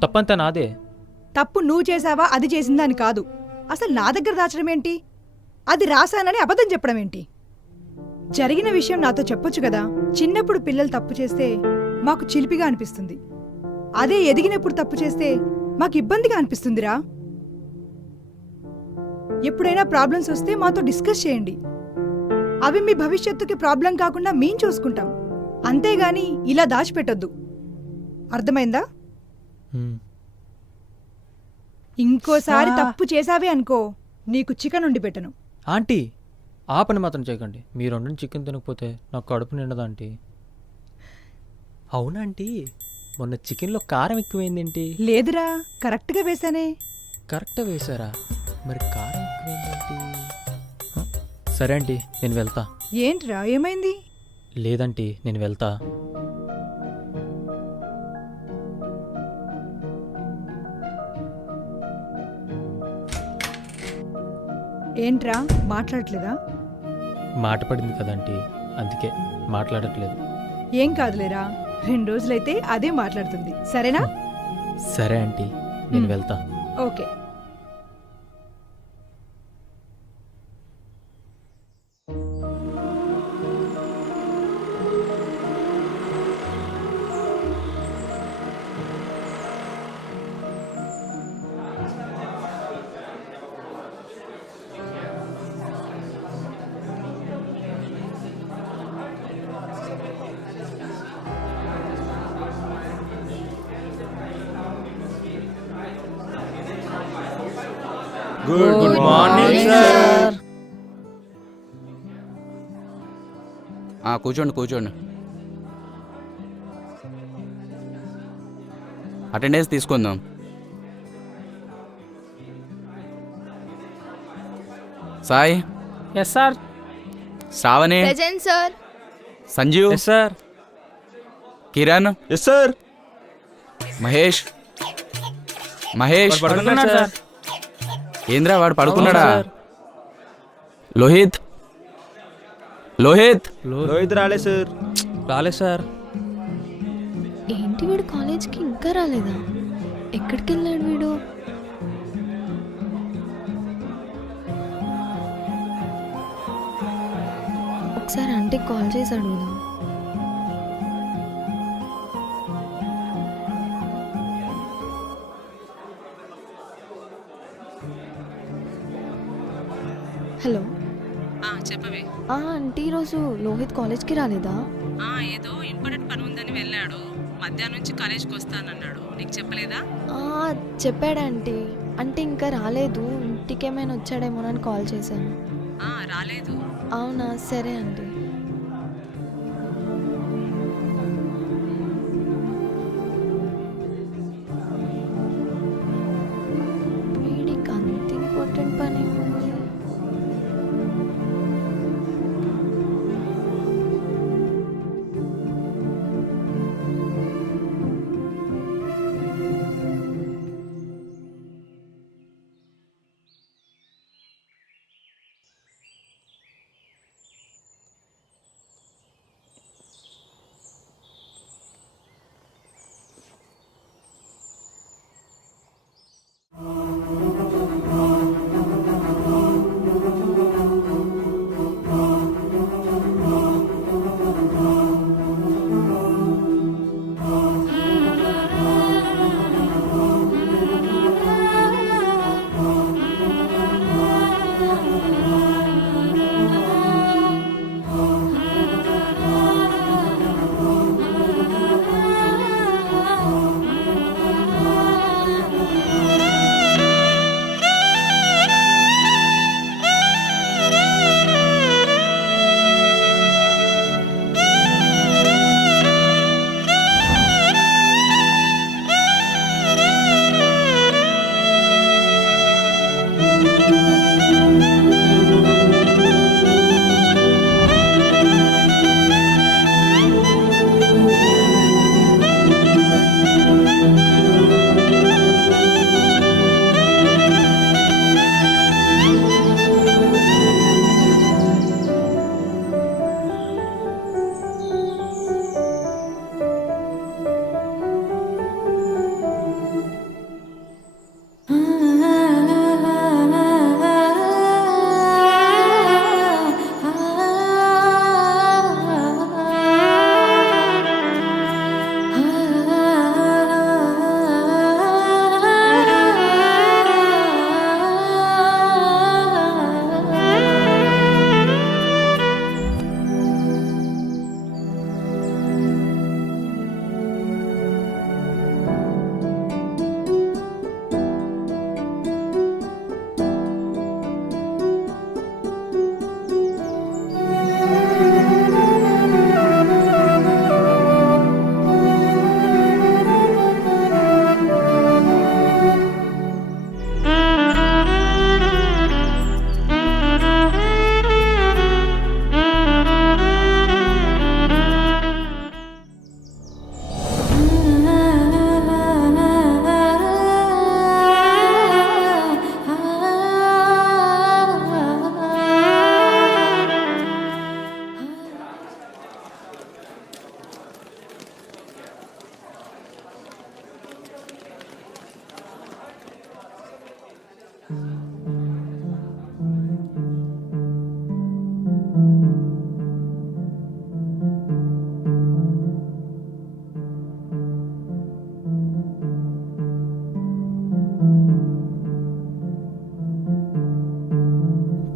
తప్పంతా నాదే. తప్పు నువ్వు చేసావా అది చేసిందా అని కాదు. అసలు నా దగ్గర దాచడం ఏంటి, అది రాశానని అబద్ధం చెప్పడం ఏంటి? జరిగిన విషయం నాతో చెప్పొచ్చు కదా. చిన్నప్పుడు పిల్లలు తప్పు చేస్తే మాకు చిలిపిగా అనిపిస్తుంది, అదే ఎదిగినప్పుడు తప్పు చేస్తే మాకు ఇబ్బందిగా అనిపిస్తుందిరా. ఎప్పుడైనా ప్రాబ్లమ్స్ వస్తే మాతో డిస్కస్ చేయండి, అవి మీ భవిష్యత్తుకి ప్రాబ్లం కాకుండా మేం చూసుకుంటాం. అంతేగాని ఇలా దాచిపెట్టొద్దు, అర్థమైందా? ఇంకోసారి తప్పు చేసావే అనుకో, నీకు చికెన్ వండి పెట్టను. ఆంటీ ఆ పని మాత్రం చేయకండి, మీరు వండిన చికెన్ తినకపోతే నాకు కడుపు నిండదు ఆంటీ. అవునంటీ, మొన్న చికెన్లో కారం ఎక్కువైందేంటి? లేదురా, కరెక్ట్గా వేశానే. కరెక్ట్గా వేశారా? మరి కారం ఎక్కువైందేంటి? సరే ఆంటీ, నేను వెళ్తా. ఏంట్రా ఏమైంది? లేదంటీ, నేను వెళ్తా. ఏంట్రా మాట్లాడట్లేదా? మాట పడింది కదంటీ, అందుకే మాట్లాడట్లేదు. ఏం కాదులేరా, 2 రోజులైతే అదే మాట్లాడుతుంది, సరేనా? సరే ఆంటీ, నేను వెళ్తా. ఓకే. Good morning sir. కూర్చోండి కూర్చోండి. అటెండెన్స్ తీసుకుందాం. Sai. Yes sir. Shravani. Present sir. Sanjeev. Yes sir. Kiran. Yes sir. Mahesh. Mahesh పడుకున్నాడు సార్. ఏంద్రా వాడు పడుకున్నాడా? లోహిత్. లోహిత్. లోహిత్ రాలే సార్. రాలేదు సార్. ఏంటి వీడు కాలేజ్కి ఇంకా రాలేదా? ఎక్కడికి వెళ్ళాడు వీడు? ఒకసారి ఆంటీకి కాల్ చేసి అడుగుదాం. హలో. చెప్పవే. ఆంటీ ఈరోజు లోహిత్ కాలేజ్కి రాలేదా? ఏదో ఇంపార్టెంట్ పని ఉందని వెళ్ళాడు, మధ్యాహ్నం నుంచి కాలేజ్కి వస్తానన్నాడు, నీకు చెప్పలేదా? చెప్పాడు ఆంటీ, అంటే ఇంకా రాలేదు, ఇంటికి ఏమైనా వచ్చాడేమోనని కాల్ చేశాను. రాలేదు. అవునా, సరే ఆంటీ. వీడికి అంత ఇంపార్టెంట్ పని ఏముంది?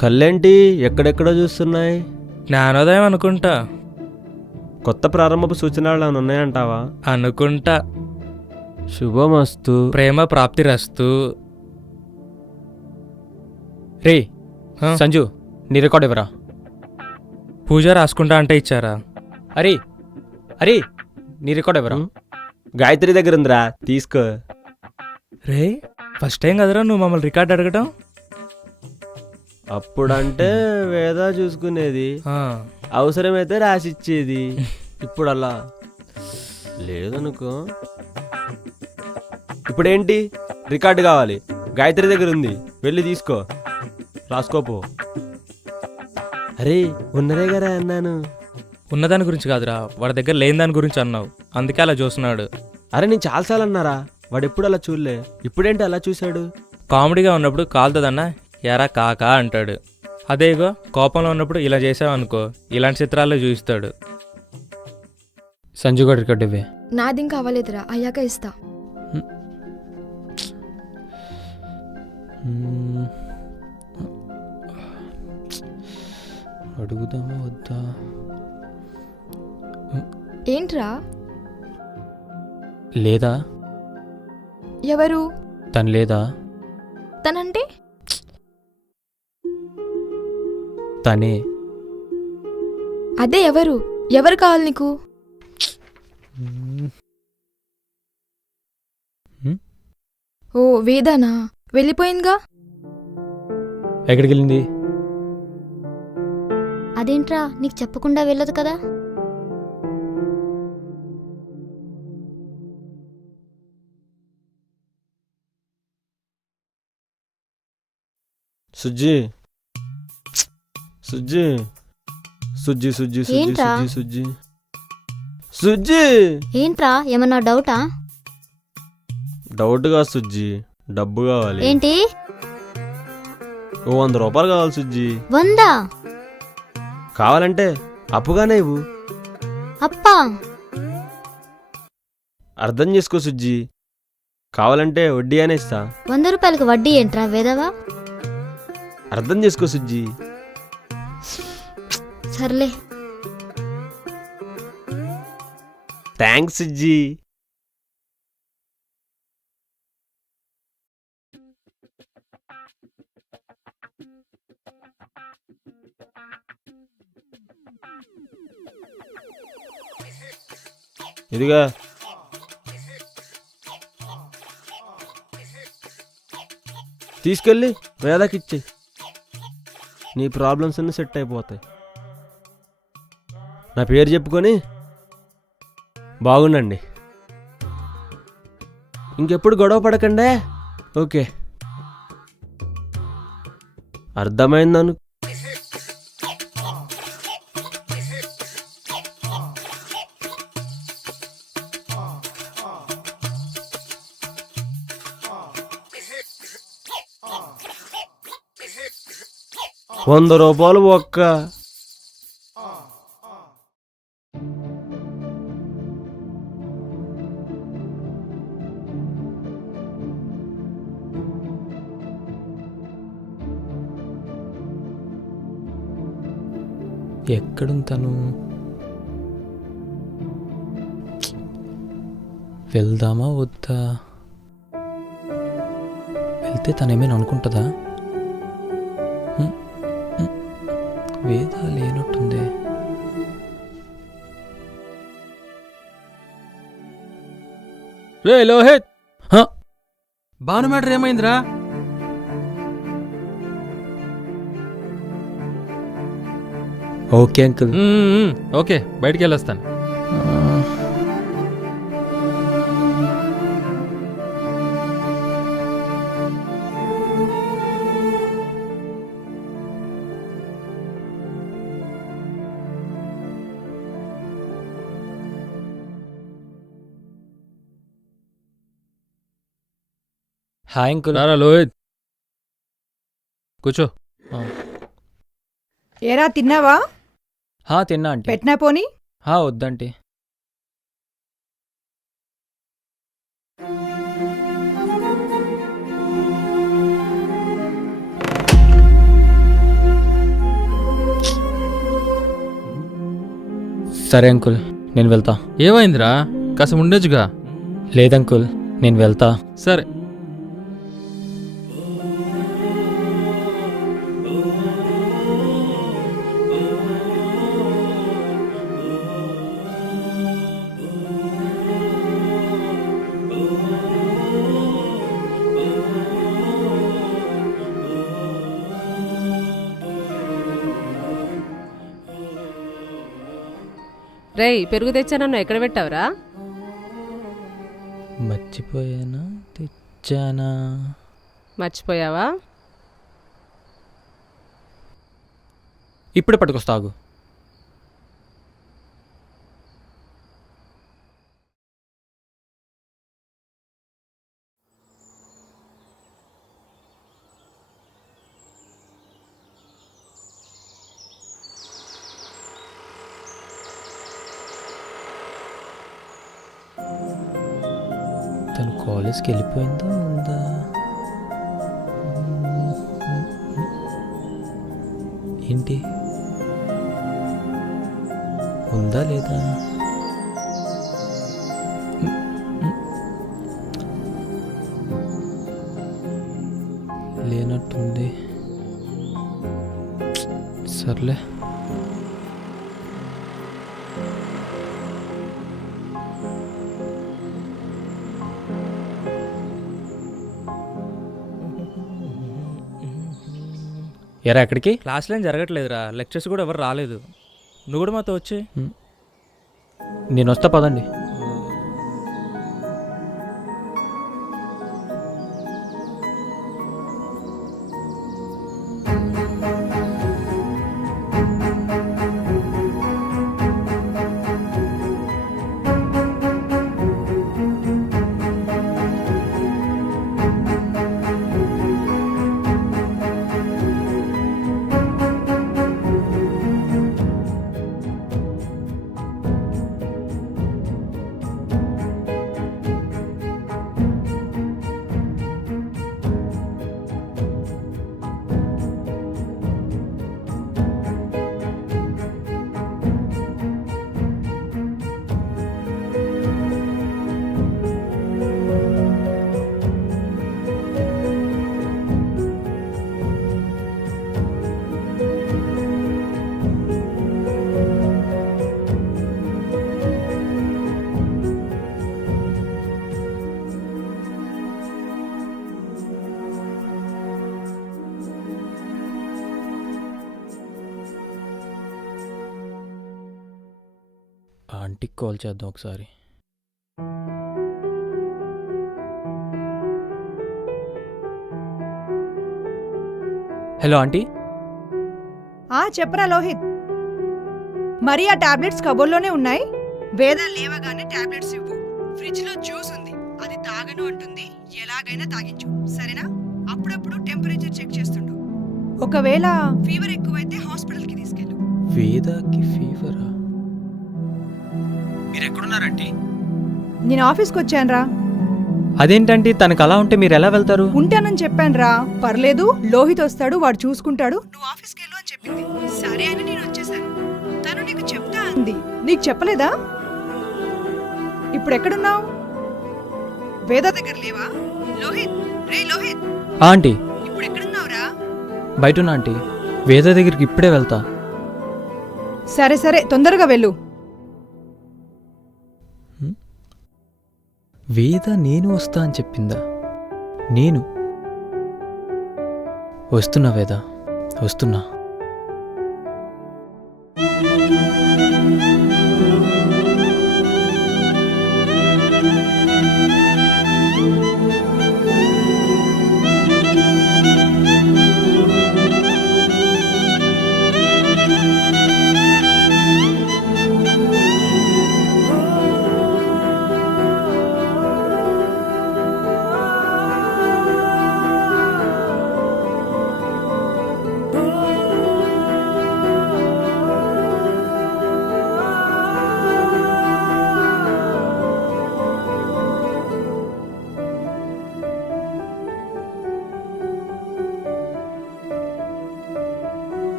కళ్ళేంటి ఎక్కడెక్కడో చూస్తున్నాయి? జ్ఞానోదయం అనుకుంటా. కొత్త ప్రారంభపు సూచనలు ఏమైనా ఉన్నాయంటావా? అనుకుంటా. శుభమస్తు. ప్రేమ ప్రాప్తి రస్తు. రే సంజు, నీ రికార్డ్ ఇవ్వరా. పూజ రాసుకుంటా అంటే ఇచ్చారా? అరే అరే, నీ రికార్డ్ ఇవ్వరా. గాయత్రి దగ్గర ఉందిరా, తీసుకో. రే ఫస్ట్ టైం కదరా నువ్వు మమ్మల్ని రికార్డ్ అడగటం. అప్పుడంటే వేద చూసుకునేది, అవసరమైతే రాసిచ్చేది. ఇప్పుడు అలా లేదనుకో. ఇప్పుడేంటి, రికార్డు కావాలి. గాయత్రి దగ్గర ఉంది, వెళ్ళి తీసుకో, రాసుకోపో. అరే ఉన్నదే కదా అన్నాను. ఉన్నదాని గురించి కాదురా, వాడి దగ్గర లేని దాని గురించి అన్నావు, అందుకే అలా చూస్తున్నాడు. అరే నేను చాలాసార్లు అన్నారా, వాడు ఎప్పుడు అలా చూడలే, ఇప్పుడేంటి అలా చూశాడు? కామెడీగా ఉన్నప్పుడు కాలుతుందన్నా ఎరా కాకా అంటాడు. అదేగో కోపంలో ఉన్నప్పుడు ఇలా చేసావనుకో, ఇలాంటి చిత్రాల్లో చూపిస్తాడు. సంజు కూడా రికార్డ్ ఇవ్వే. నాది ఇంకా అవ్వలేదురా, అయ్యాక ఇస్తా. అడుగుదామా వద్దా? ఏంట్రా? లేదా? ఎవరు తను లేదా? తనంటే? తనే. అదే ఎవరు? ఎవరు కావాలి నీకు? ఓ వేదానా, వెళ్ళిపోయిందిగా. ఎక్కడికి వెళ్ళింది? అదేంట్రా, నీకు చెప్పకుండా వెళ్ళదు కదా. సుజ్జి సుజ్జి సుజ్జి సుజ్జి సుజ్జి ఏంట్రా? సుజ్జి సుజ్జి సుజ్జి. ఏంట్రా, ఏమన్నా డౌటా? డౌట్గా సుజ్జి, డబ్బు కావాలి. ఏంటి? ఓ 100 రూపాయలు కావాలి సుజ్జి. 100? కావాలంటే అప్పుగానే ఇవ్వు. అప్పా? అర్థం చేసుకో సుజ్జి, కావాలంటే వడ్డీ అనే ఇస్తా. 100 రూపాయలకి వడ్డీ ఏంట్రా వేదవా? అర్థం చేసుకో సుజ్జి. సర్లే. థ్యాంక్స్ సుజ్జి. ఇదిగా తీసుకెళ్ళి వేదకి ఇచ్చేయి, నీ ప్రాబ్లమ్స్ అన్నీ సెట్ అయిపోతాయి. నా పేరు చెప్పుకొని బాగుండండి, ఇంకెప్పుడు గొడవ పడకండే. ఓకే, అర్థమైందను. ₹100 ఒక్క. ఎక్కడుంది తను? వెళ్దామా వద్దా? వెళ్తే తనేమైనా అనుకుంటుందా? వేద లేనట్టుంది. రే లోహిత్, భాను మ్యాటర్ ఏమైందిరా? Okay uncle. ఓకే, బయటికి వెళ్ళొస్తాను. Hi uncle. రారా లోహిత్, కూర్చో. ఏరా తిన్నావా? తిన్నా ఆంటీ. పెట్టినా పోనీ? వద్దంటీ. సరే అంకుల్, నేను వెళ్తా. ఏమైందిరా? కాస్త ఉండొచ్చుగా. లేదంకుల్, నేను వెళ్తా. సరే. రేయ్, పెరుగు తెచ్చానన్ను ఎక్కడ పెట్టావురా? మర్చిపోయానా? తెచ్చానా? మర్చిపోయావా? ఇప్పుడే పట్టుకొస్తాగు. తను కాలేజ్కి వెళ్ళిపోయిందా ఉందా? ఏంటి, ఉందా లేదా? లేనట్టుంది. సర్లే. ఎరా ఎక్కడికి? క్లాస్లో ఏం జరగట్లేదురా, లెక్చర్స్ కూడా ఎవరు రాలేదు. నువ్వు కూడా మాతో వచ్చి. నేను వస్తా, పదండి. ఆంటీకి కాల్ చేద్దాం ఒకసారి. Hello aunty. చెప్పరా లోహిత్. మరి ఆ టాబ్లెట్స్ కబోర్డ్లోనే ఉన్నాయి. వేద లేవగానే టాబ్లెట్స్ ఇవ్వు. ఫ్రిడ్జ్ లో జ్యూస్ ఉంది, అది తాగను అంటుంది. ఎలాగైనా తాగించు, సరేనా? అప్పుడప్పుడు టెంపరేచర్ చెక్ చేస్తుండు. ఒకవేళ ఫీవర్ ఎక్కువైతే హాస్పిటల్కి తీసుకెళ్ళు. వేదాకి ఫీవరా? మీరు ఎక్కడున్నారంటే? నేను ఆఫీస్కి వచ్చానురా. అదేంటంటే తనకు అలా ఉంటే మీరు ఎలా వెళ్తారు? ఉంటానని చెప్పానురా. పర్లేదు, లోహిత్ వస్తాడు, వాడు చూసుకుంటాడు. నువ్వు ఆఫీస్కి వెళ్ళు అని చెప్పింది. సరే అని నేను వచ్చేసాను. తను నీకు చెప్తా అంది. నీకు చెప్పలేదా? ఇప్పుడు ఎక్కడున్నావు? వేద దగ్గర లేవా? లోహిత్, రే లోహిత్. ఆంటీ, ఇప్పుడు ఎక్కడున్నావురా? బయటున్నా ఆంటీ. వేద దగ్గరికి ఇప్పుడే వెళ్తా. సరే సరే, తొందరగా వెళ్ళు. వేద నేను వస్తా అని చెప్పిందా? నేను వస్తున్నా వేద, వస్తున్నా.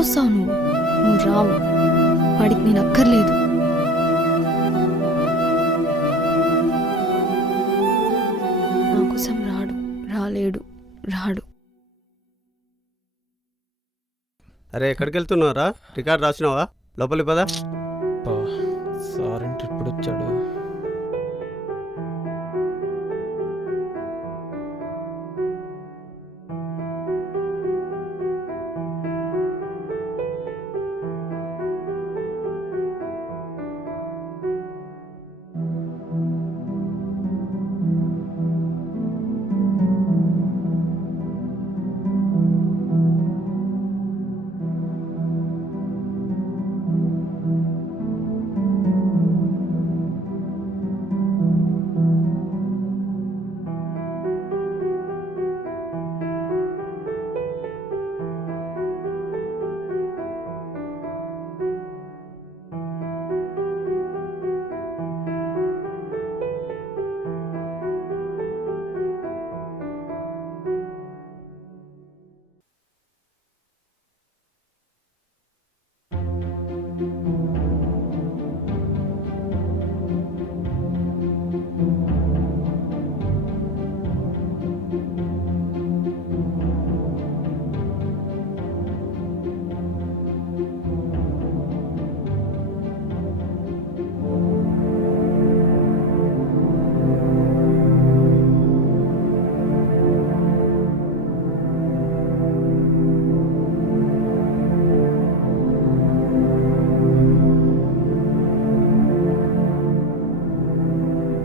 వస్తావు నువ్వు రావు. వాడికి నేను అక్కర్లేదు. నా కోసం రాలేడు. అరే ఎక్కడికి వెళ్తున్నారా? రికార్డ్ రాసినావా? లోపలి పదా. సార్ ఏంటి ఇప్పుడు వచ్చాడు?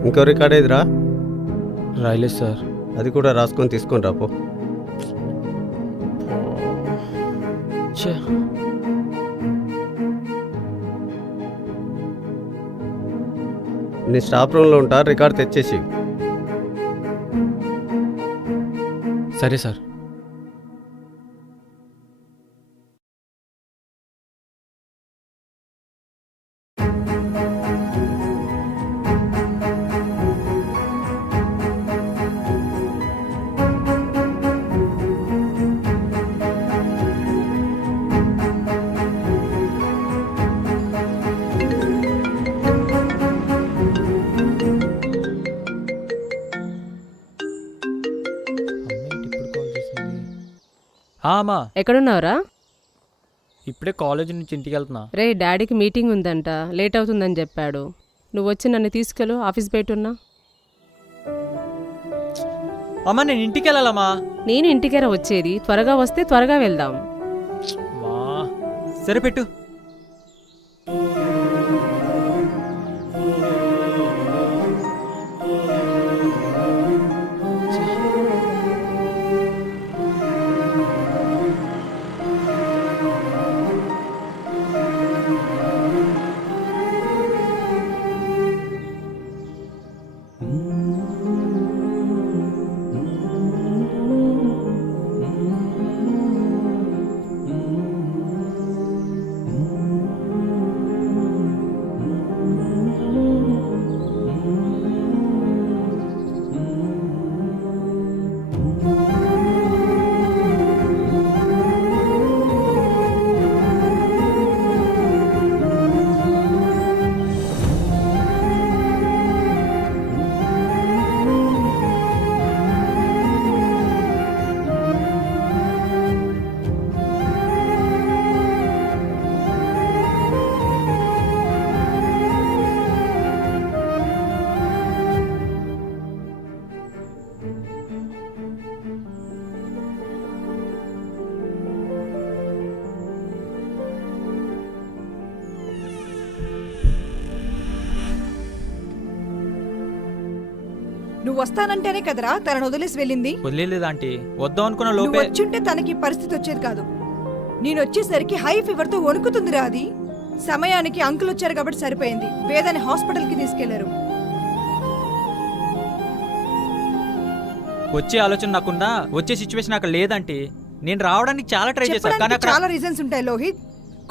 ఇంకో రికార్డ్ ఏదిరా? రాయలేదు సార్. అది కూడా రాసుకొని తీసుకొని రాపో. నీ స్టాఫ్ రూమ్లో ఉంటా, రికార్డ్ తెచ్చేసి. సరే సార్. అమ్మా ఎక్కడున్నావురా? ఇప్పుడే కాలేజీ నుంచి ఇంటికి వెళ్తున్నా. రే డాడీకి మీటింగ్ ఉందంట, లేట్ అవుతుందని చెప్పాడు. నువ్వు వచ్చి నన్ను తీసుకెళ్ళు, ఆఫీస్ బయట ఉన్నా. అమ్మా నేను ఇంటికి వెళ్ళాలమ్మా. నేను ఇంటికేరా వచ్చేది, త్వరగా వస్తే త్వరగా వెళ్దాం. సరే పెట్టు. నువ్వు వస్తానంటేనే కదరా తనను వదిలేసి వెళ్ళింది. వదిలేదు ఆంటీ, వద్దాం అనుకున్న నువ్వు లోపే. వచ్చుంటే తనకి పరిస్థితి వచ్చేది కాదు. నేను వచ్చేసరికి హై ఫీవర్ తో వణుకుతుందిరా అది. సమయానికి అంకుల్ వచ్చారు కాబట్టి సరిపోయింది. వేదని హాస్పిటల్ కి తీసుకెళ్లారు. వచ్చే ఆలోచన నాకున్నా, వచ్చే సిచ్యువేషన్ అక్కడ లేదంటే. నేను రావడానికి చాలా ట్రై చేశాను కానీ అక్కడ చాలా రీజన్స్ ఉంటాయి లోహిత్.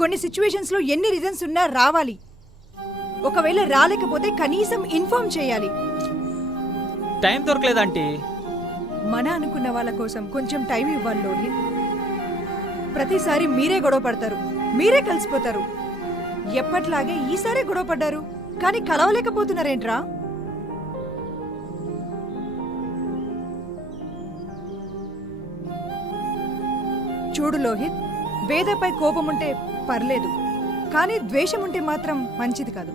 కొన్ని సిచ్యువేషన్స్ లో ఎన్ని రీజన్స్ ఉన్నా రావాలి. ఒకవేళ రాలేకపోతే కనీసం ఇన్ఫార్మ్ చేయాలి. టైం దొరకలేదంటే. మన అనుకున్న వాళ్ళ కోసం కొంచెం టైం ఇవ్వాలి లోహిత్. ప్రతిసారి మీరే గొడవ పడతారు, మీరే కలిసిపోతారు. ఎప్పట్లాగే ఈసారే గొడవ పడ్డారు, కానీ కలవలేకపోతున్నారేంట్రా? చూడు లోహిత్, వేదపై కోపం ఉంటే పర్లేదు, కానీ ద్వేషం ఉంటే మాత్రం మంచిది కాదు.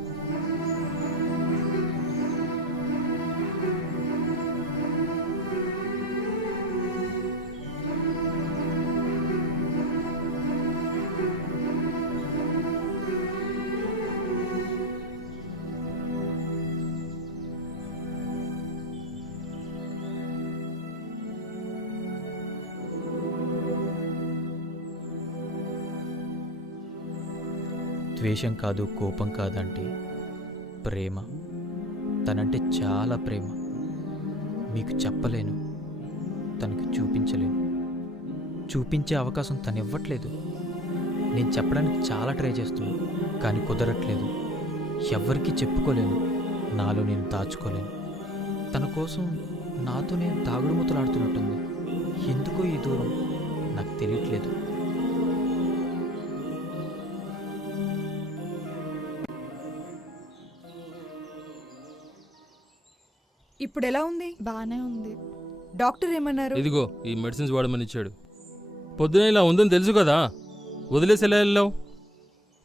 ద్వేషం కాదు, కోపం కాదంటే ప్రేమ. తనంటే చాలా ప్రేమ. మీకు చెప్పలేను, తనకు చూపించలేను. చూపించే అవకాశం తను ఇవ్వట్లేదు. నేను చెప్పడానికి చాలా ట్రై చేస్తున్నాను, కానీ కుదరట్లేదు. ఎవ్వరికీ చెప్పుకోలేను, నాలో నేను దాచుకోలేను. తన కోసం నాతో నేను తాగుడుమూతలాడుతున్నట్టుంది. ఎందుకో ఈ దూరం నాకు తెలియట్లేదు. ఇప్పుడు ఎలా ఉంది? బాగానే ఉంది. డాక్టర్ ఏమన్నారు? ఇదిగో ఈ మెడిసిన్స్ వాడమని ఇచ్చాడు. పొద్దున ఇలా ఉందని తెలుసు కదా, వదిలేసి ఎలా వెళ్ళావు?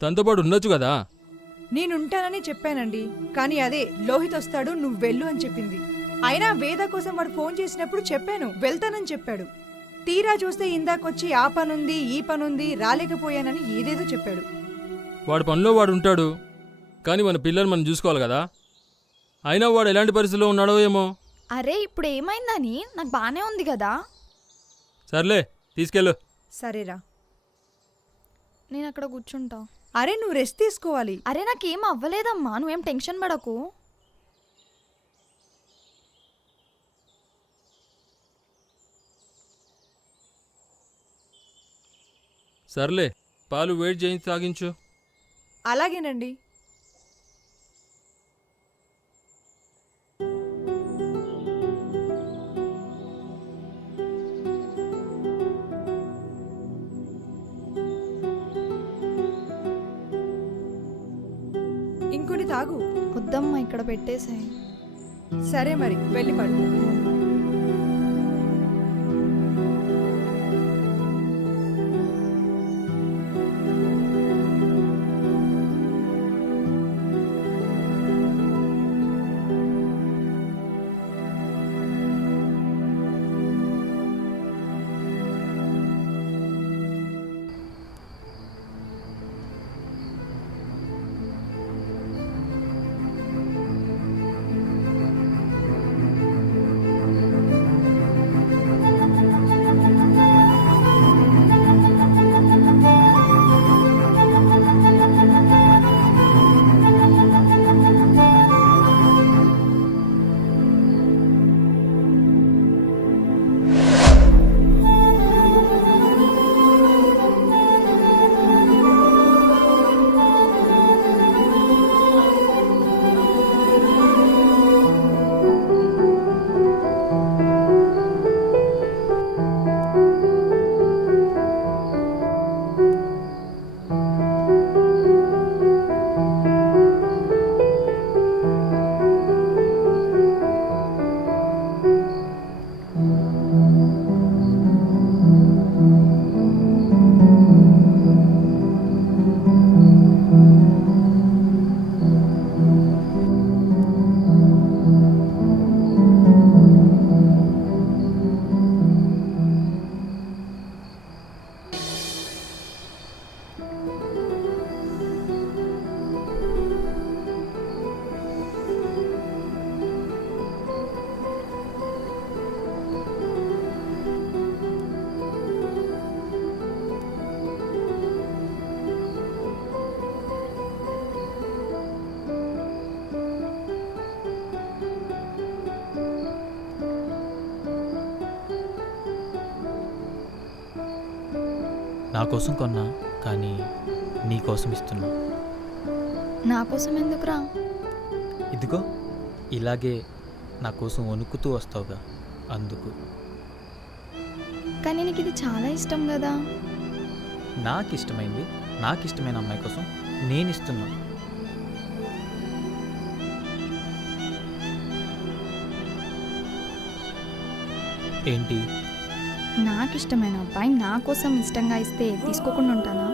తనతో పాటు ఉండొచ్చు కదా. నేనుంటానని చెప్పానండి, కానీ అదే లోహిత్ వస్తాడు నువ్వు వెళ్ళు అని చెప్పింది. అయినా వేద కోసం వాడు ఫోన్ చేసినప్పుడు చెప్పాను వెళ్తానని చెప్పాడు. తీరా చూస్తే ఇందాకొచ్చి ఆ పనుంది ఈ పనుంది రాలేకపోయానని ఏదేదో చెప్పాడు. వాడు పనిలో వాడు ఉంటాడు, కానీ మన పిల్లలు మనం చూసుకోవాలి కదా. అయినా వాడు ఎలాంటి పరిస్థితిలో ఉన్నాడో ఏమో. అరే ఇప్పుడు ఏమైందని? నాకు బాగానే ఉంది కదా. సర్లే తీసుకెళ్ళు. సరేరా, నేను అక్కడ కూర్చుంటా. అరే నువ్వు రెస్ట్ తీసుకోవాలి. అరే నాకేం అవ్వలేదమ్మా, నువ్వేం టెన్షన్ పడకు. సర్లే, పాలు వేడి చేయించి తాగించు. అలాగేనండి. ఇంకొని తాగు. వద్దమ్మా, ఇక్కడ పెట్టేసాయి. సరే మరి వెళ్ళి పడుకో. నా కోసం కొన్నా, కానీ నీ కోసం ఇస్తున్నా. నా కోసం ఎందుకురా? ఇదిగో ఇలాగే నా కోసం వణుకుతూ వస్తావుగా, అందుకు. కానీ నీకు ఇది చాలా ఇష్టం కదా. నాకు ఇష్టమైంది నాకు ఇష్టమైన అమ్మాయి కోసం నేను ఇస్తున్నా. ఏంటి? నాకు ఇష్టమైన అబ్బాయి నా కోసం ఇష్టంగా ఇస్తే తీసుకోకుండా ఉంటానా?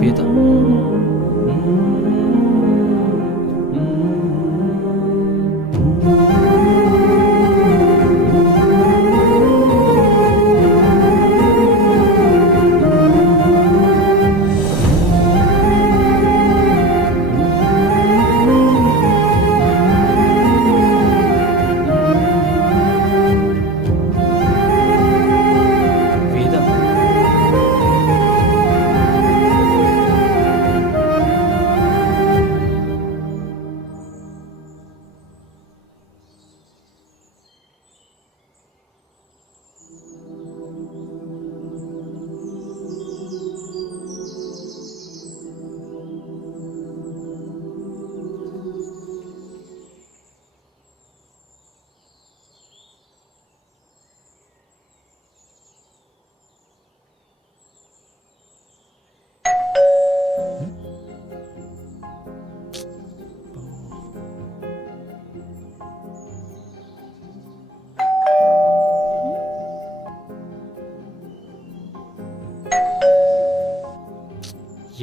వేద, వేద,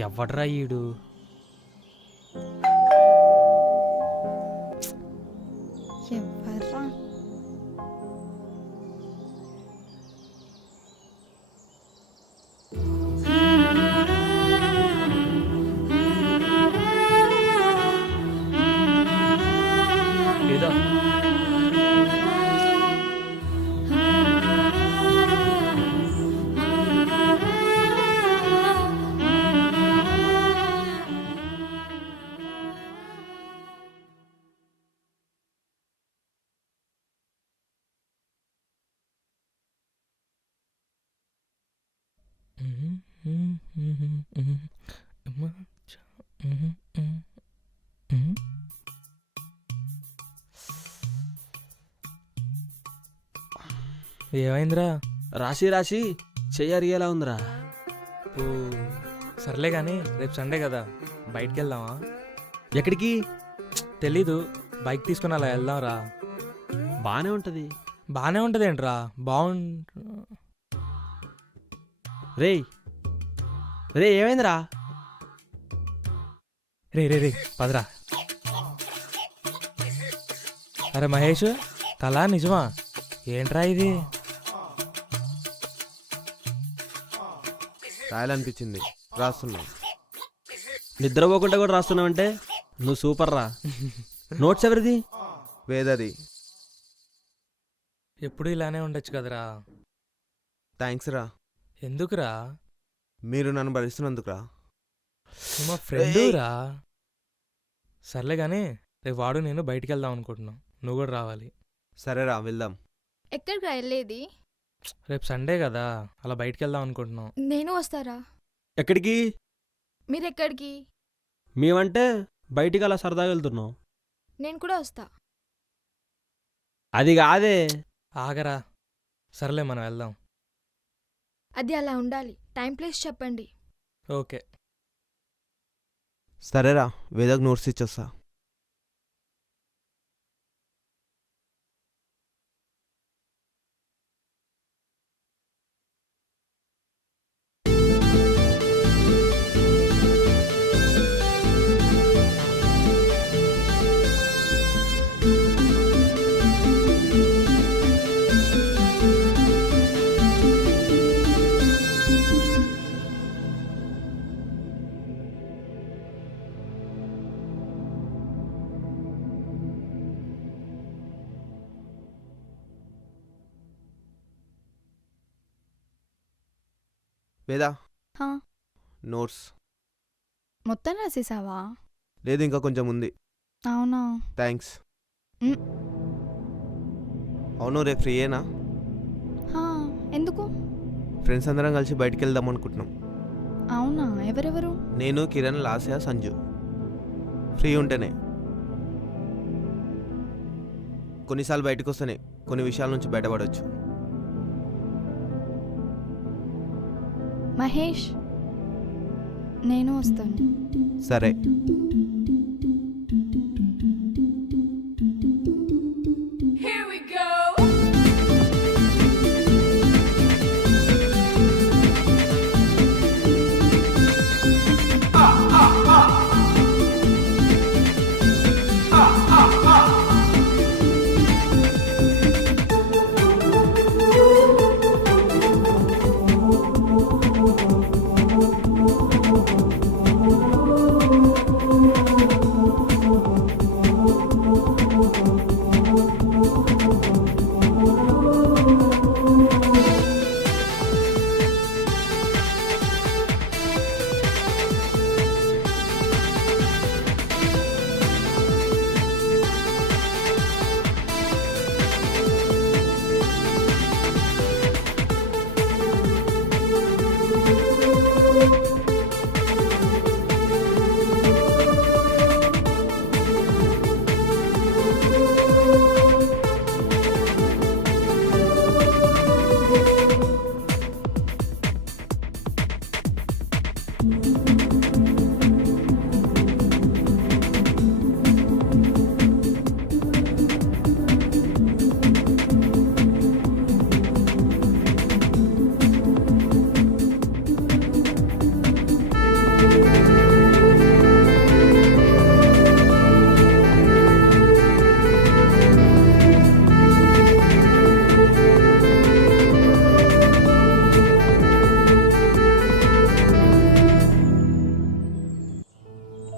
ఎవడ్రా ఈడు? ఎవర్రా? వేద, ఏమైందిరా? రాసి రాసి చెయ్యరిగేలా ఉందిరా. ఓ, సర్లే కానీ రేపు సండే కదా, బయటికి వెళ్దామా? ఎక్కడికి తెలీదు, బైక్ తీసుకుని అలా వెళ్దాంరా. బానే ఉంటది. బాగానే ఉంటుంది ఏంట్రా? రేయ్ రే ఏమైందిరా? రే రే రే పదరా. అరే మహేష్, కళ నిజమా? ఏంట్రా ఇది? రాయాలనిపించింది, రాస్తున్నావు. నిద్రపోకుండా కూడా రాస్తున్నావంటే నువ్వు సూపర్ రా. నోట్స్ ఎవరిది? వేదది. ఎప్పుడు ఇలానే ఉండొచ్చు కదరా. థ్యాంక్స్ రా. ఎందుకురా? మీరు నన్ను భరిస్తున్నందుకురా. మా ఫ్రెండ్ రా. సర్లే కానీ రేపు వాడు నేను బయటికి వెళ్దాం అనుకుంటున్నాం, నువ్వు కూడా రావాలి. సరేరా వెళ్దాం. ఎక్కడికి వెళ్ళేది? రేపు సండే కదా, అలా బయటికి వెళ్దాం అనుకుంటున్నాం. నేను వస్తారా? ఎక్కడికి? మీరు ఎక్కడికి? మేమంటే బయటికి అలా సరదాగా వెళ్తున్నాం. నేను కూడా వస్తా. అది కాదే. ఆగరా. సర్లే మనం వెళ్దాం. అది అలా ఉండాలి. టైం ప్లేస్ చెప్పండి. ఓకే. సరేరా, వేదకు నోట్స్ ఇచ్చొస్తా. వేదా, హా, నోట్స్. మొత్తం రాసేసావా? లేదు, ఇంకా కొంచెం ఉంది. అవునా? థ్యాంక్స్. మ్. అవును, రేపు ఫ్రీయేనా? హా, ఎందుకు? ఫ్రెండ్స్ అందరం కలిసి బయటికి వెళ్దాం అనుకుంటున్నాం. అవునా? ఎవరెవరు? నేను, కిరణ్, లాస్య, సంజు. ఫ్రీ ఉంటేనే. కొన్నిసార్లు బయటకు వస్తేనే కొన్ని విషయాల నుంచి బయటపడవచ్చు. మహేష్, నేను వస్తాను. సరే.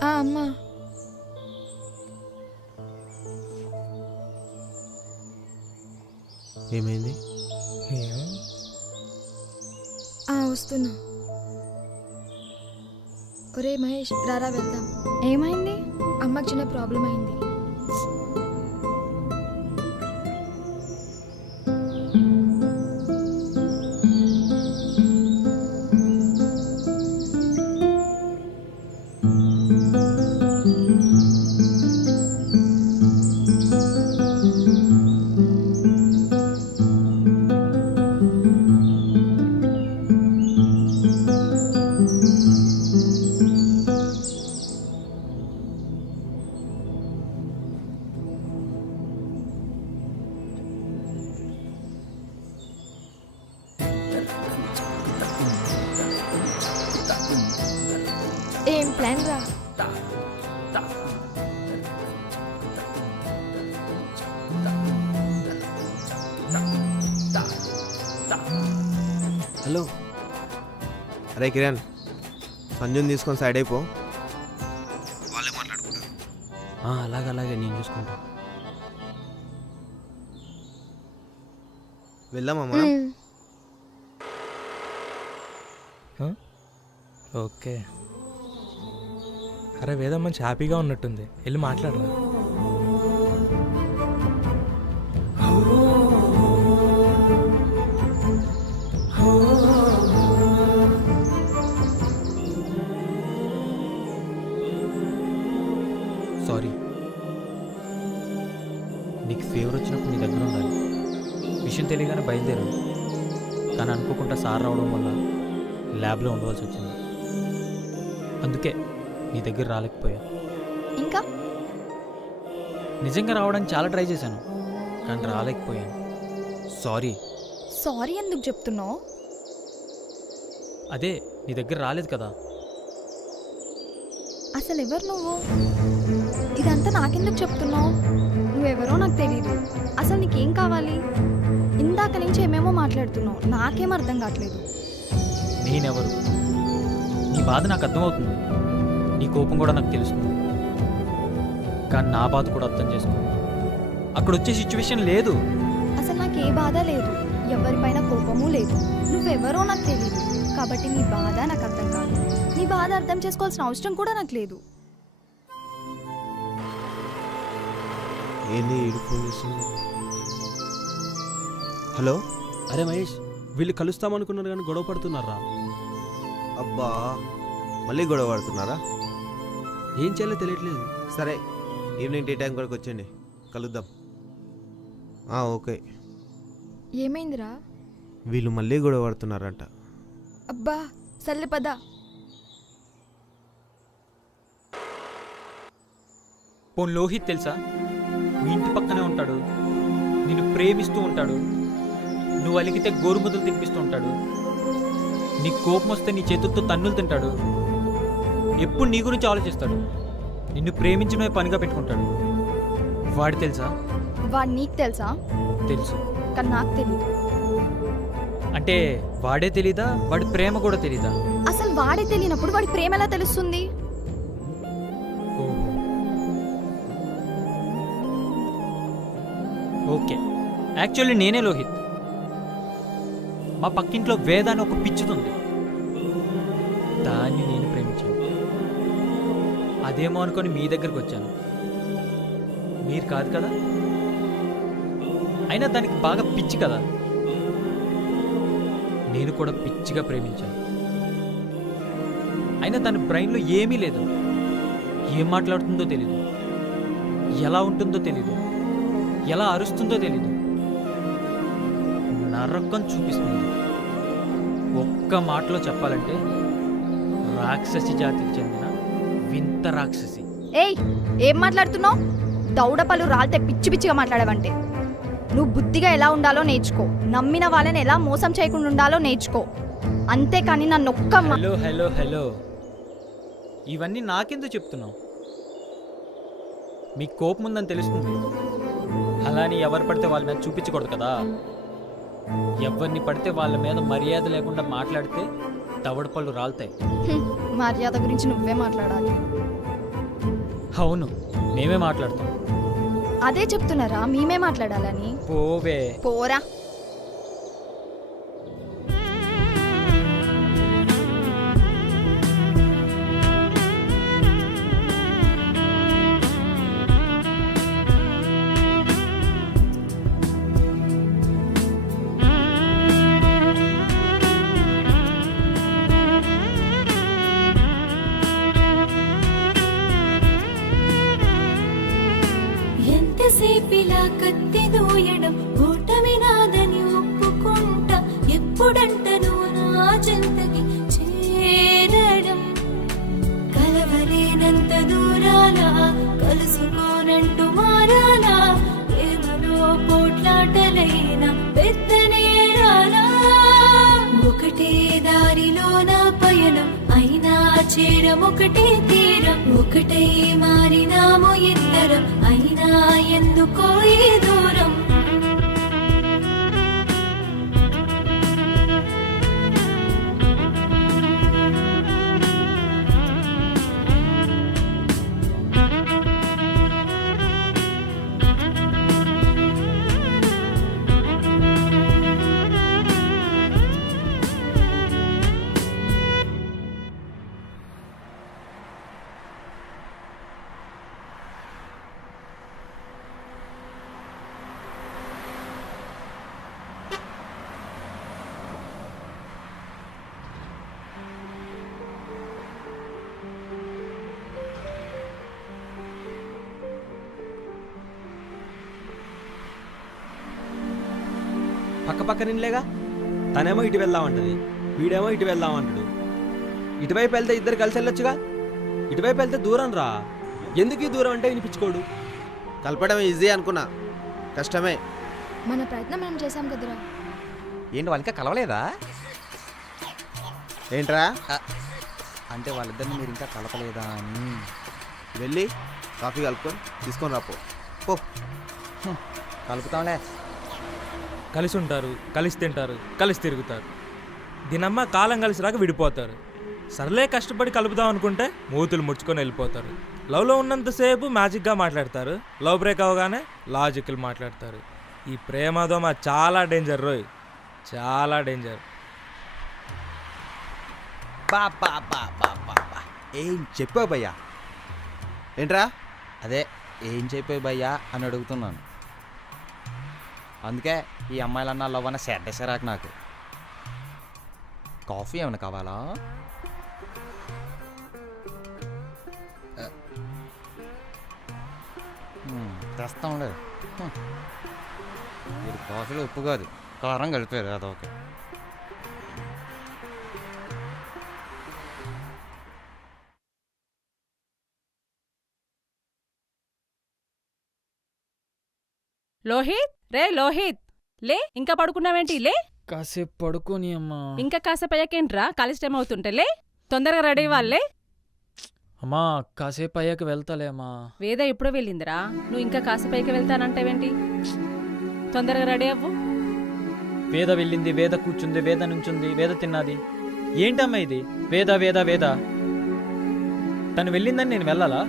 అమ్మా, ఏమైంది? వస్తున్నా. ఒరే మహేష్, రారా వెళ్దాం. ఏమైంది? అమ్మకి చిన్న ప్రాబ్లం అయింది. ఏం ప్లాన్ రా? హలో. అరే కిరణ్, సంజుని తీసుకొని సైడ్ అయిపో. వాళ్ళే మాట్లాడుకుంటారు. అలాగే నేను చూసుకుంటా. వెళ్దామా మనం? ఓకే. అరే వేదం మంచి హ్యాపీగా ఉన్నట్టుంది, వెళ్ళి మాట్లాడరా. సారీ, నీకు ఫీవర్ వచ్చినప్పుడు నీ దగ్గర ఉండాలి. విషయం తెలియగానే బయలుదేరాను, కానీ అనుకోకుండా సార్ రావడం వల్ల ల్యాబ్లో ఉండవలసి వచ్చింది. అందుకే నీ దగ్గర రాలేకపోయా. ఇంకా నిజంగా రావడానికి చాలా ట్రై చేశాను, కానీ రాలేకపోయాను. సారీ. సారీ ఎందుకు చెప్తున్నావు? అదే నీ దగ్గర రాలేదు కదా. అసలు ఎవరు నువ్వు? ఇదంతా నాకెందుకు చెప్తున్నావు? నువ్వెవరో నాకు తెలీదు. అసలు నీకేం కావాలి? ఇందాక నుంచి ఏమేమో మాట్లాడుతున్నావు, నాకేం అర్థం కావట్లేదు. నేనెవరు? నీ బాధ నాకు అర్థమవుతుంది, నీ కోపం కూడా నాకు తెలుస్తుంది. కానీ నా బాధ కూడా అర్థం చేసుకో. అక్కడ వచ్చే సిచ్యువేషన్ లేదు. అసలు నాకు ఏ బాధ లేదు, ఎవరిపైన కోపము లేదు. నువ్వెవరో నాకు తెలీదు, కాబట్టి నీ బాధ నాకు అర్థం కాదు. నీ బాధ అర్థం చేసుకోవాల్సిన అవసరం కూడా నాకు లేదు. ఏంది ఈడు ఫోన్ చేస్తుంది? హలో. అరే మహేష్, వీళ్ళు కలుస్తామనుకున్నారు కానీ గొడవ పడుతున్నారా? అబ్బా, మళ్ళీ గొడవ పడుతున్నారా? ఏం చేయాలో తెలియట్లేదు. సరే, ఈవినింగ్ టీ టైం వరకు వచ్చేయండి, కలుద్దాం. ఓకే. ఏమైందిరా? వీళ్ళు మళ్ళీ గొడవ పడుతున్నారంట. అబ్బా సర్లే పద. పోన్ లోహిత్ తెలుసా? మీ ఇంటి పక్కనే ఉంటాడు, నిన్ను ప్రేమిస్తూ ఉంటాడు, నువ్వు అలిగితే గోరుముద్దలు తినిపిస్తూ ఉంటాడు, నీ కోపం వస్తే నీ చేతులతో తన్నులు తింటాడు, ఎప్పుడు నీ గురించి ఆలోచిస్తాడు, నిన్ను ప్రేమించడమే పనిగా పెట్టుకుంటాడు. వాడు తెలుసా? వాడు నీకు తెలుసా? తెలుసు, కానీ నాకు తెలీదు. అంటే వాడే తెలీదా, వాడి ప్రేమ కూడా తెలీదా? అసలు వాడే తెలియనప్పుడు వాడి ప్రేమ ఎలా తెలుస్తుంది? ఓహో, ఓకే. యాక్చువల్లీ నేనే లోహిత్. మా పక్కింట్లో వేద అని ఒక పిచ్చుతుంది, దాన్ని నేను ప్రేమించాను. అదేమో అనుకొని మీ దగ్గరకు వచ్చాను. మీరు కాదు కదా, అయినా దానికి బాగా పిచ్చి కదా. నేను కూడా పిచ్చిగా ప్రేమించాను. అయినా దాని బ్రెయిన్లో ఏమీ లేదు. ఏం మాట్లాడుతుందో తెలీదు, ఎలా ఉంటుందో తెలీదు, ఎలా అరుస్తుందో తెలీదు. నరకం చూపిస్తుంది. ఒక్క మాటలో చెప్పాలంటే రాక్షసి జాతికి చెందిన వింత రాక్షసి. ఏయ్, ఏం మాట్లాడుతున్నావు? దౌడపలు రాలితే పిచ్చి పిచ్చిగా మాట్లాడవంటే. నువ్వు బుద్ధిగా ఎలా ఉండాలో నేర్చుకో, నమ్మిన వాళ్ళని ఎలా మోసం చేయకుండా ఉండాలో నేర్చుకో. అంతేకాని నన్ను ఒక్క హలో హలో హలో, ఇవన్నీ నాకెందుకు చెప్తున్నావు? మీకు కోపం ఉందని తెలుస్తుంది, అలాని ఎవరు పడితే వాళ్ళ మీద చూపించకూడదు కదా. ఎవరిని పడితే వాళ్ళ మీద మర్యాద లేకుండా మాట్లాడితే దవడపళ్ళు రాలుతాయి. మర్యాద గురించి నువ్వే మాట్లాడాలి. అవును, మేమే మాట్లాడతాం. అదే చెప్తున్నారా మేమే మాట్లాడాలని? పోవే. పోరా. ఎంతసేపిలా కత్తి దూయడం, ఓటమి నాదని ఒప్పుకుంటా. ఎప్పుడంటను నా చెంతకి చేరడం, కలవలేనంత దూరాల కలుసుకోనంటూ మారాలా. ప్రేమలో పోట్లాటలైన పెద్ద నేరాలా. ఒకటే దారిలో నా పయనం, అయినా చేరం ఒకటే తీరం. ఒకటై మారినాము ఇద్దరం, అయినా ఎందుకో ఈ దూరం. పక్క పక్క నిన్లేగా. తనేమో ఇటు వెళ్దామంటది, వీడేమో ఇటు వెళ్దామంటాడు. ఇటువైపు వెళ్తే ఇద్దరు కలిసి వెళ్ళొచ్చుగా. ఇటువైపు వెళ్తే దూరం రా. ఎందుకు ఈ దూరం అంటే వినిపించుకోడు. కలపడం ఈజీ అనుకున్నా, కష్టమే. మన ప్రయత్నం మనం చేసాం కదరా. ఏంటి వాళ్ళ ఇంకా కలవలేదా? ఏంట్రా? అంటే వాళ్ళిద్దరిని మీరు ఇంకా కలపలేదా అని. వెళ్ళి కాఫీ కలుపుకొని తీసుకొని రాపో. పో. కలుపుతాంలే. కలిసి ఉంటారు, కలిసి తింటారు, కలిసి తిరుగుతారు. దీనమ్మ కాలం కలిసి రాక విడిపోతారు. సర్లే కష్టపడి కలుపుదాం అనుకుంటే మూతులు ముడుచుకొని వెళ్ళిపోతారు. లవ్లో ఉన్నంతసేపు మ్యాజిక్గా మాట్లాడతారు, లవ్ బ్రేక్ అవగానే లాజికల్ మాట్లాడతారు. ఈ ప్రేమదోమ చాలా డేంజర్ రోయ్, చాలా డేంజర్. బా బా బా బా బా బా. ఏం చెప్పావు భయ్యా? ఏంట్రా? అదే ఏం చెప్పావు భయ్యా అని అడుగుతున్నాను. అందుకే ఈ అమ్మాయిలన్నా లవ్ అన్న సెడ్డేసారాక నాకు. కాఫీ ఏమైనా కావాలా? తెస్తాంలే. మీరు కాఫీలో ఉప్పు కాదు కారం కలిపారు, అదొకే. లోహిత్, రే లోహిత్, లే ఇంకా పడుకున్నావేంటి? లే కాసేపు పడుకోని అమ్మా. ఇంకా కాసేపు అయ్యాకేంట్రా? కాలేజ్ టైం అవుతుంటే లే, తొందరగా రెడీ వాళ్ళే. అమ్మా కాసేపు అయ్యాక వెళ్తాలే అమ్మా. వేద ఎప్పుడో వెళ్ళిందిరా, నువ్వు ఇంకా కాసేపు అయ్యాక వెళ్తానంటావేంటి? తొందరగా రెడీ అవ్వు. వేద వెళ్ళింది, వేద కూర్చుంది, వేద నుంచుంది, వేద తిన్నది. ఏంటమ్మా ఇది? వేద వేద వేద. తను వెళ్ళిందని నేను వెళ్ళాలా?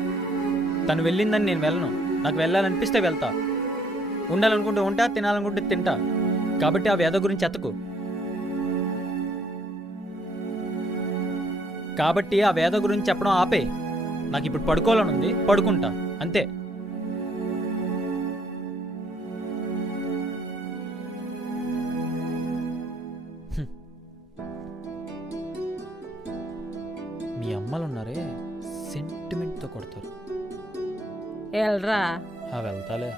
తను వెళ్ళిందని నేను వెళ్ళను. నాకు వెళ్ళాలనిపిస్తే వెళ్తా, ఉండాలనుకుంటే ఉంటా, తినాలనుకుంటే తింటా. కాబట్టి ఆ వేద గురించి ఎత్తకు. కాబట్టి ఆ వేద గురించి చెప్పడం ఆపే. నాకు ఇప్పుడు పడుకోవాలని ఉంది, పడుకుంటా అంతే. మీ అమ్మలున్నారే సెంటిమెంట్తో కొడతారు. ఎల్రా. వెళ్తాలే.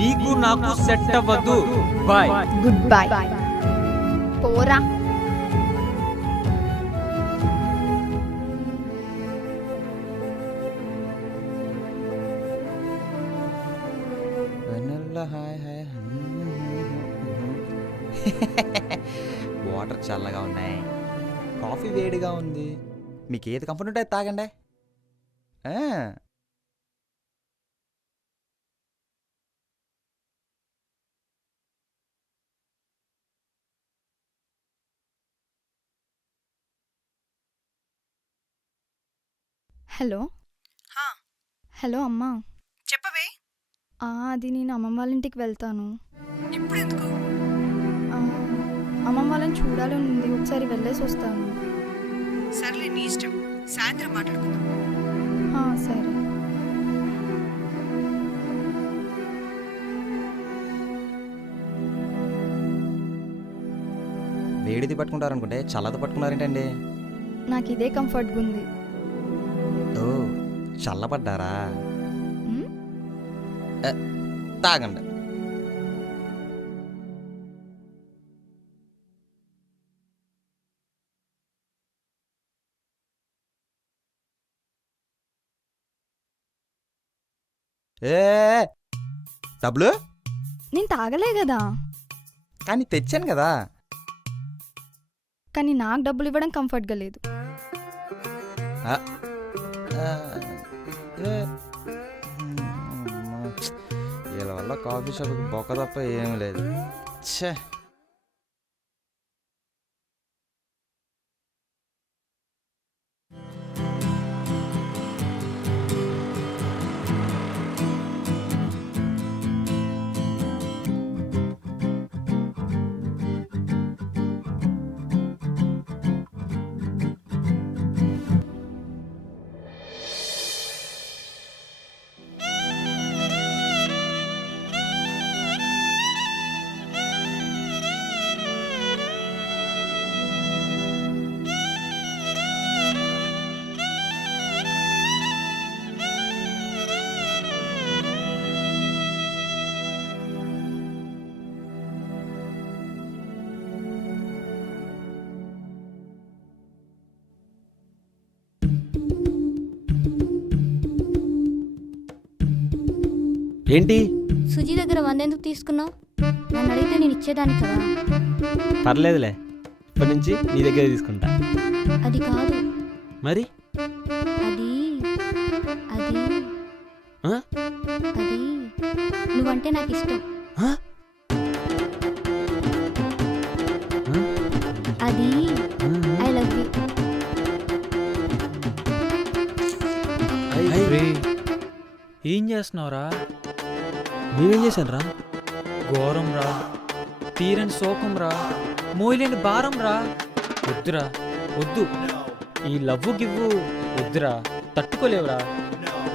నీకు నాకు సెట్ అవ్వద్దు. బాయ్. Good bye. పోరా. Hi hi. వాటర్ చల్లగా ఉన్నాయి, కాఫీ వేడిగా ఉంది. మీకు ఏది కంఫర్ట్ ఉంటే తాగండి. హలో. హలో అమ్మా. చెప్పవే. అది నేను అమ్మమ్మ వాళ్ళ ఇంటికి వెళ్తాను. ఇప్పుడు ఎందుకు? అమ్మమ్మ వాళ్ళని చూడాలని ఉంది, ఒకసారి వెళ్ళేసి వస్తాను. సర్లే, నీ ఇష్టం. సాయంత్రం మాట్లాడుకుందాం. సరే. వేడిది పట్టుకుంటారనుకుంటే చల్లది పట్టుకున్నారేంటండి? నాకు ఇదే కంఫర్ట్గా ఉంది. ఓ చల్లబడ్డారా? తాగండి. డబ్బులు నేను తాగలే కదా. కానీ తెచ్చాను కదా. కానీ నాకు డబ్బులు ఇవ్వడం కంఫర్ట్గా లేదు. వీళ్ళ వల్ల కాఫీ షాప్కి బొక్క తప్ప ఏమీ లేదు. ఛే. ఏంటి? సుజీ దగ్గర 100 ఎందుకు తీసుకున్నావు? నన్ను అడిగితే నేను ఇచ్చేదాన్ని కదా. పర్లేదులే, ఇప్పటి నుంచి నీ దగ్గర తీసుకుంటా. అది కాదు. మరి అది అది ఆ? అది నువ్వంటే నాకు ఇష్టం. ఆ? ఆ? అది ఐ లవ్ యూ. ఏం చేస్తున్నావురా? నేనేం చేశాను రా? ఘోరం రా, తీరని శోకం రా, మోయలేని భారం రా. వద్దురా, వద్దు. ఈ లవ్వు గివ్వు వద్దురా, తట్టుకోలేవురా.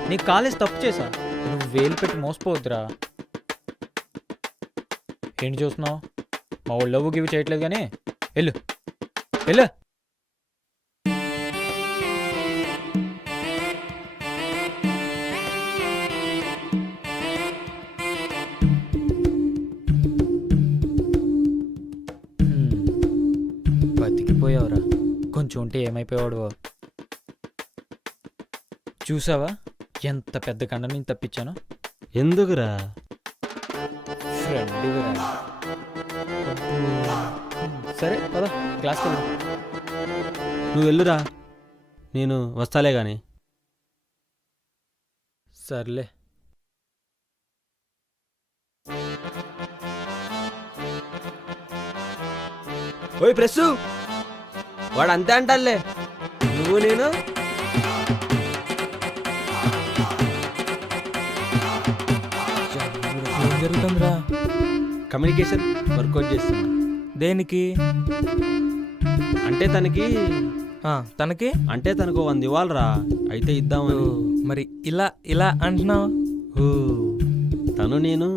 నీ కాలేజ్ తప్పు చేసా, నువ్వు వేలు పెట్టి మోసపోవద్దురా. ఏంటి చూస్తున్నావు? మా వాళ్ళు లవ్వు గివ్వు చేయట్లేదు కానీ వెళ్ళు వెళ్ళు. బతికిపోయావురా, కొంచెం ఉంటే ఏమైపోయాడు. చూసావా ఎంత పెద్ద కండ నేను తప్పించాను? ఎందుకురా? ఫ్రెండ్గా. సరే పద, క్లాస్కి వెళ్ళు. నువ్వు వెళ్ళురా, నేను వస్తాలే గాని. సర్లే. ఓయ్ ప్రెస్సు, వాడు అంతే అంటాలే. నువ్వు నేను ఏం జరుగుతుందిరా? కమ్యూనికేషన్ వర్కౌట్ చేస్తున్నా. దేనికి? అంటే తనకి తనకి అంటే తనకు 100 ఇవ్వాలరా, అయితే ఇద్దామని. మరి ఇలా ఇలా అంటున్నావు? తను నేను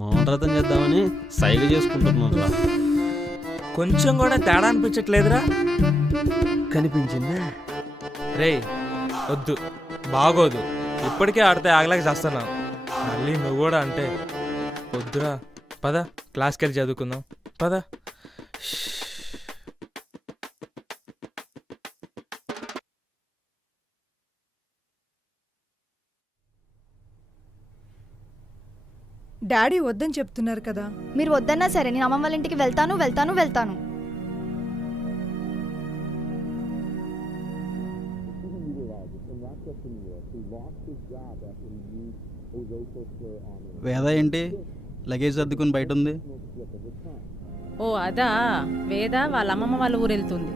మౌనవ్రతం చేద్దామని సైగ చేసుకుంటున్నాను రా. కొంచెం కూడా తేడా అనిపించట్లేదురా? కనిపించిందా? రేయ్ వద్దు, బాగోదు. ఇప్పటికే ఆడితే ఆగలేక చేస్తున్నావు, మళ్ళీ నువ్వు కూడా అంటే వద్దురా. పద, క్లాస్కి వెళ్ళి చదువుకుందాం. పద. డాడీ వద్దని చెప్తున్నారు కదా. మీరు వద్దన్నా సరే నేను అమ్మమ్మ వాళ్ళ ఇంటికి వెళ్తాను వెళ్తాను వెళ్తాను. వేద ఏంటి లగేజ్ సర్దుకుని బయట ఉంది? ఓ అదా, వేద వాళ్ళ అమ్మమ్మ వాళ్ళ ఊరు వెళ్తుంది.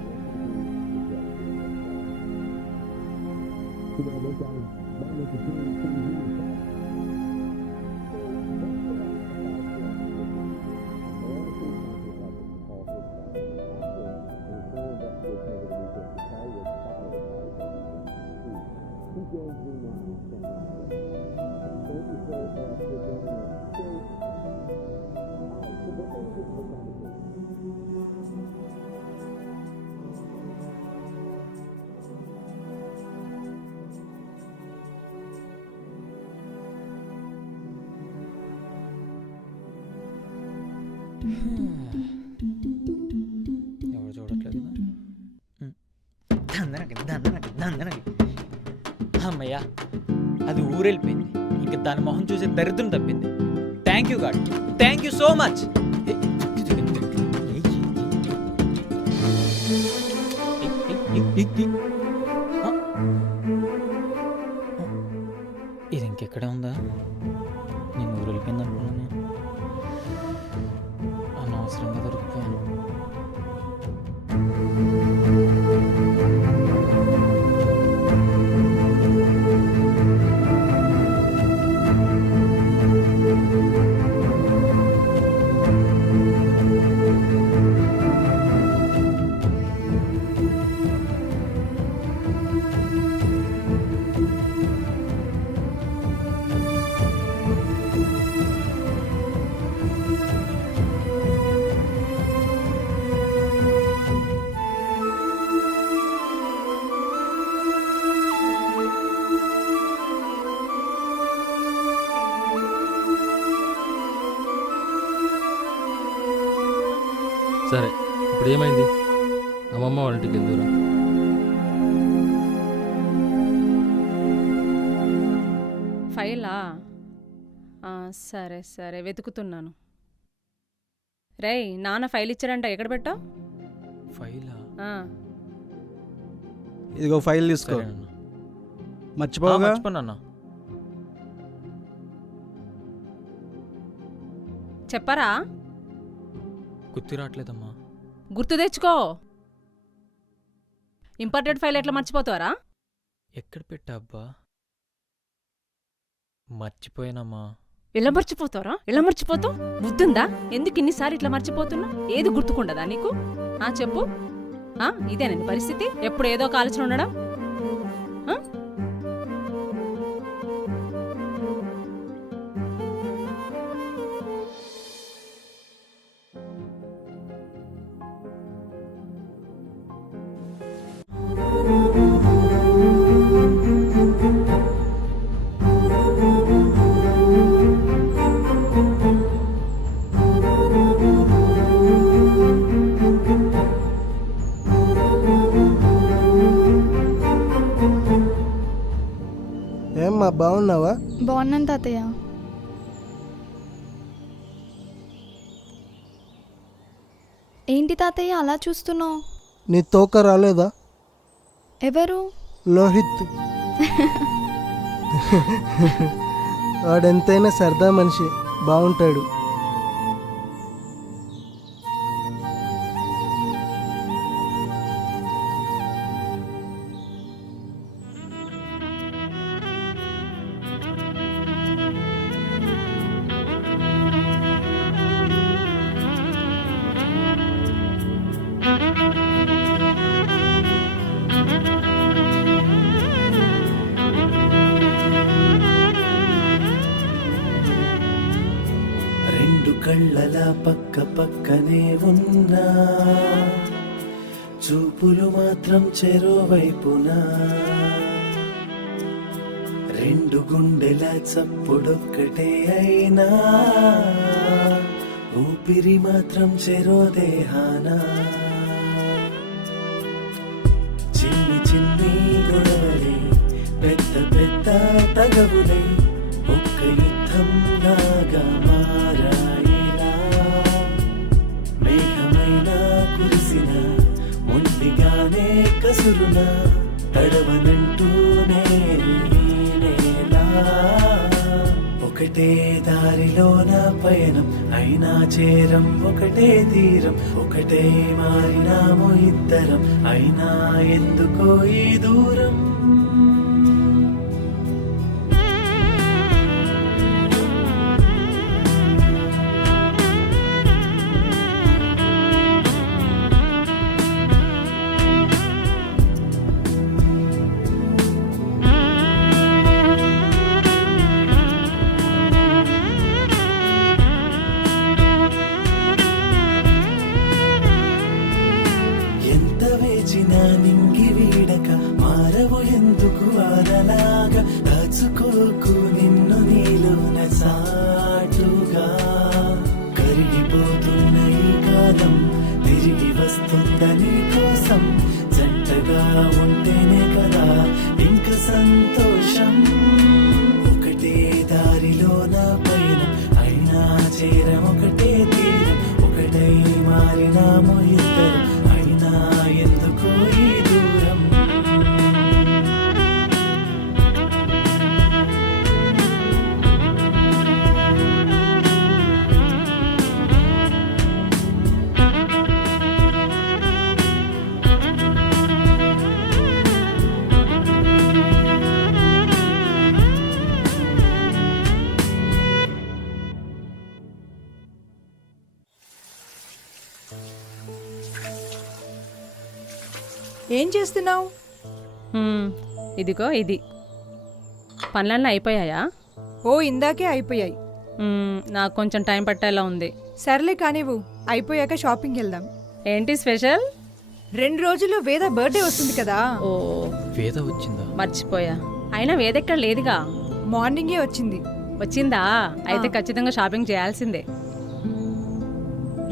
ఎవరు చూడట్లేదు. అమ్మయ్యా, అది ఊరెళ్ళిపోయింది. ఇంక దాని మొహం చూసే దరిద్రం తప్పింది. Thank you God, thank you so much. ఇది ఇంకెక్కడే ఉందా? నేను ఊరు వెళ్ళిపోయింది అనుకున్నాను. అనవసరంగా దొరికిపోయాను. సరే, ఇప్పుడు ఏమైంది? అమ్మమ్మ వాళ్ళ ఇంటికి వెళ్దురా. ఫైలా? సరే సరే వెతుకుతున్నాను. రేయ్ నాన్న ఫైల్ ఇచ్చాడంట, ఎక్కడ పెట్టావు? ఫైలా? ఇదిగో ఫైల్ తీసుకో. సరేనన్నా. మర్చిపోగా. మర్చిపోనన్నా. చెప్పరా? గుర్తు రావట్లేదమ్మా. గుర్తు తెచ్చుకో. ఇంపార్టెంట్ ఫైల్ ఎట్లా మర్చిపోతావరా? ఎక్కడ పెట్టా అబ్బా? మర్చిపోయానమ్మా. ఎలా మర్చిపోతావరా? ఎలా మర్చిపోతావు? బుద్ధుందా? ఎందుకు ఇన్నిసార్లు ఇట్లా మర్చిపోతున్నా? ఏది గుర్తుకుండదా నీకు? చెప్పు. ఇదేనా నీ పరిస్థితి? ఎప్పుడు ఏదో ఒక ఆలోచన ఉండడం? ఏమ్మా బాగున్నావా? బాగున్నాను తాతయ్య. ఏంటి తాతయ్య అలా చూస్తున్నావు? నీ తోక రాలేదా? ఎవరు? లోహిత్. వాడెంతైనా సరదా మనిషి, బాగుంటాడు. రెండు కళ్ళలా పక్క పక్కనే ఉన్నా, చూపులు మాత్రం చెరోవైపునా. రెండు గుండెల చప్పుడొక్కటే అయినా, ఊపిరి మాత్రం చెరో దేహానా. చిన్ని చిన్ని గొడవలే పెద్ద పెద్ద తగవులై ఒక్క యుద్ధం లాగా మారాయిలా. మేఘమైన కురిసిన మొండిగానే కసురున తడవనంటూనే నేలా. ఒకటే దారిలోన పయనం అయినా చేరం, ఒకటే తీరం ఒకటే మారినామో ఇద్దరం, అయినా ఎందుకో ఈ దూరం. ఎంత వేచినా నింగి వీడక మారవు ఎందుకు వానలాగా. దాచుకోకు నిన్ను నీలోన చాటుగా. కరిగిపోతున్న ఈ కాలం తిరిగి వస్తుందని కోసం, జంటగా ఉంటేనే కదా ఇంక సంతోషం. ఒకటే దారిలోన పయనం అయినా చేరం, ఒకటే తీరం ఒకటై మారినామో ఇద్దరం, అయినా ఎందుకో ఈ దూరం. ఏం చేస్తున్నావు? ఇదిగో ఇది. పనులన్నీ అయిపోయాయా? ఓ ఇందాకే అయిపోయాయి. నాకు కొంచెం టైం పట్టేలా ఉంది. సర్లే కానివ్వు, అయిపోయాక షాపింగ్కి వెళ్దాం. ఏంటి స్పెషల్? 2 రోజుల్లో వేద బర్త్డే వస్తుంది కదా. ఓ వేద వచ్చిందా? మర్చిపోయా. అయినా వేదెక్కడ లేదుగా. మార్నింగే వచ్చింది. వచ్చిందా? అయితే ఖచ్చితంగా షాపింగ్ చేయాల్సిందే.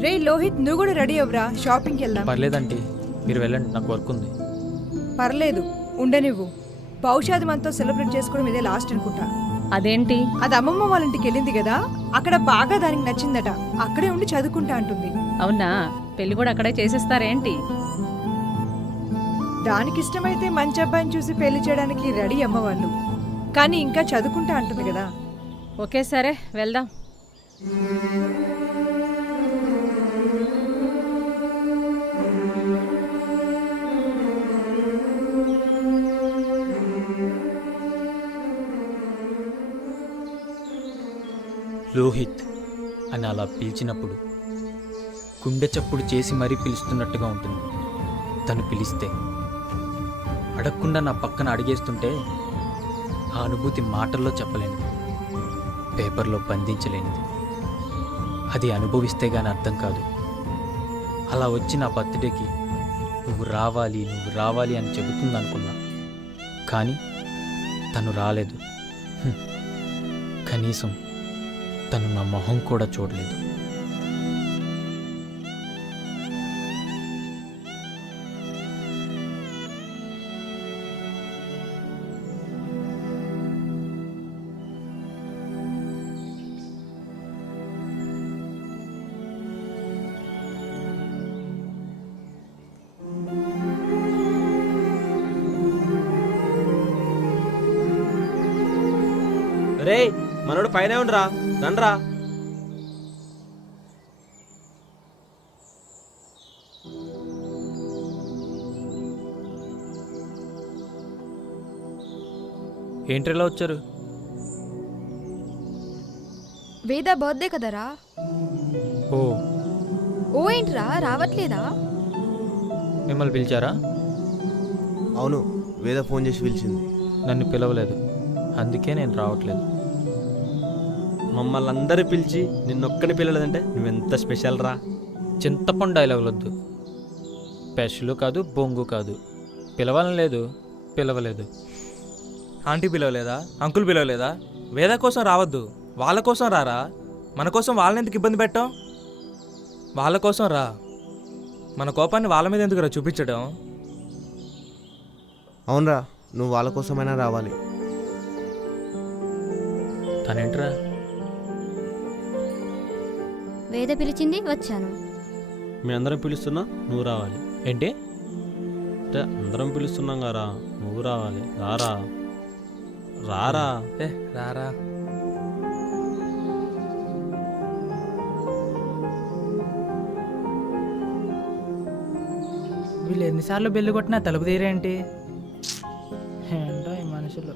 రే లోహిత్, నువ్వు కూడా రెడీ అవ్వరా, షాపింగ్కి వెళ్దాం. పర్లేదంటీ, మీరు వెళ్ళండి, నాకు వర్క్ ఉంది. పర్లేదు, ఉండనివ్వు. బహుశా అది మనతో సెలబ్రేట్ చేసుకోవడం ఇదే లాస్ట్ అనుకుంటా. అదేంటి? అది అమ్మమ్మ వాళ్ళ ఇంటికి వెళ్ళింది కదా, అక్కడ బాగా దానికి నచ్చిందట, అక్కడే ఉండి చదువుకుంటా అంటుంది. అవునా? పెళ్లి కూడా అక్కడే చేసేస్తారేంటి? దానికి ఇష్టమైతే మంచి అబ్బాయిని చూసి పెళ్లి చేయడానికి రెడీ అమ్మ వాళ్ళు, కానీ ఇంకా చదువుకుంటా అంటుంది కదా. ఓకే సరే వెళ్దాం. లోహిత్ అని అలా పిలిచినప్పుడు గుండె చప్పుడు చేసి మరీ పిలుస్తున్నట్టుగా ఉంటుంది. తను పిలిస్తే అడగకుండా నా పక్కన అడిగేస్తుంటే ఆ అనుభూతి మాటల్లో చెప్పలేనిది, పేపర్లో బంధించలేనిది. అది అనుభవిస్తే గాని అర్థం కాదు. అలా వచ్చి నా బర్త్డేకి నువ్వు రావాలి అని చెబుతుందనుకున్నా, కానీ తను రాలేదు. కనీసం తను నా మొహం కూడా చూడలేదు. రే మనోడు పైన ఉండరా, రండ్రా. ఏంట్రెలా వచ్చారు? వేద బర్త్డే కదరా. ఓ ఏంట్రా రావట్లేదా? మిమ్మల్ని పిలిచారా? అవును, వేద ఫోన్ చేసి పిలిచింది. నన్ను పిలవలేదు, అందుకే నేను రావట్లేదు. మమ్మల్ని అందరూ పిలిచి నిన్నొక్కని పిలవలేదంటే నువ్వెంత స్పెషల్ రా. చింతపండు డైలాగులొద్దు. స్పెషల్ కాదు, బొంగు కాదు. పిలవాలని లేదు, పిలవలేదు. ఆంటీ పిలవలేదా? అంకుల్ పిలవలేదా? వేద కోసం రావద్దు, వాళ్ళ కోసం రారా. మన కోసం వాళ్ళని ఎందుకు ఇబ్బంది పెట్టాం? వాళ్ళ కోసం రా. మన కోపాన్ని వాళ్ళ మీద ఎందుకు రా చూపించడం? అవునరా, నువ్వు వాళ్ళ కోసమైనా రావాలి. తనేంట్రా? వేద పిలిచింది, వచ్చాను. మీ అందరం పిలుస్తున్నా, నువ్వు రావాలి. ఏంటి అంటే అందరం పిలుస్తున్నాం కదా, నువ్వు రావాలి. రారా రారా. రారా. వీళ్ళు ఎన్నిసార్లు బెల్లు కొట్టినా తలుపు తీరేంటి? ఏంటో ఈ మనుషులు.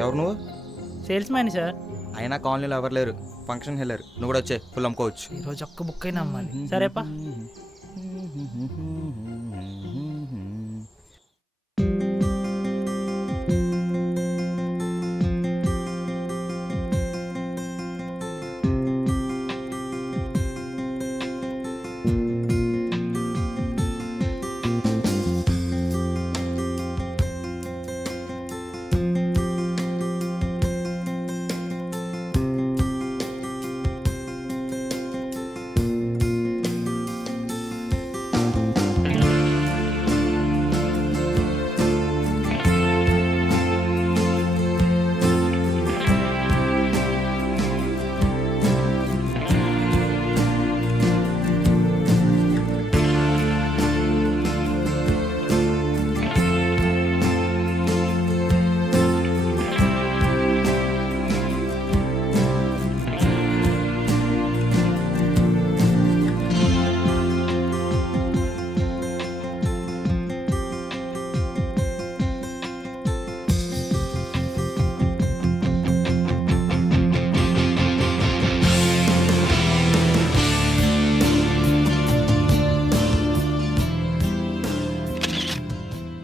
ఎవరు నువ్వు? Sales man sir. అయినా కాలనీలో ఎవరు లేరు, ఫంక్షన్కి వెళ్ళారు. నువ్వు కూడా వచ్చే, ఫుల్ అమ్ముకోవచ్చు. ఈరోజు ఒక్క బుక్ అయినా అమ్మాలి. సరేపా.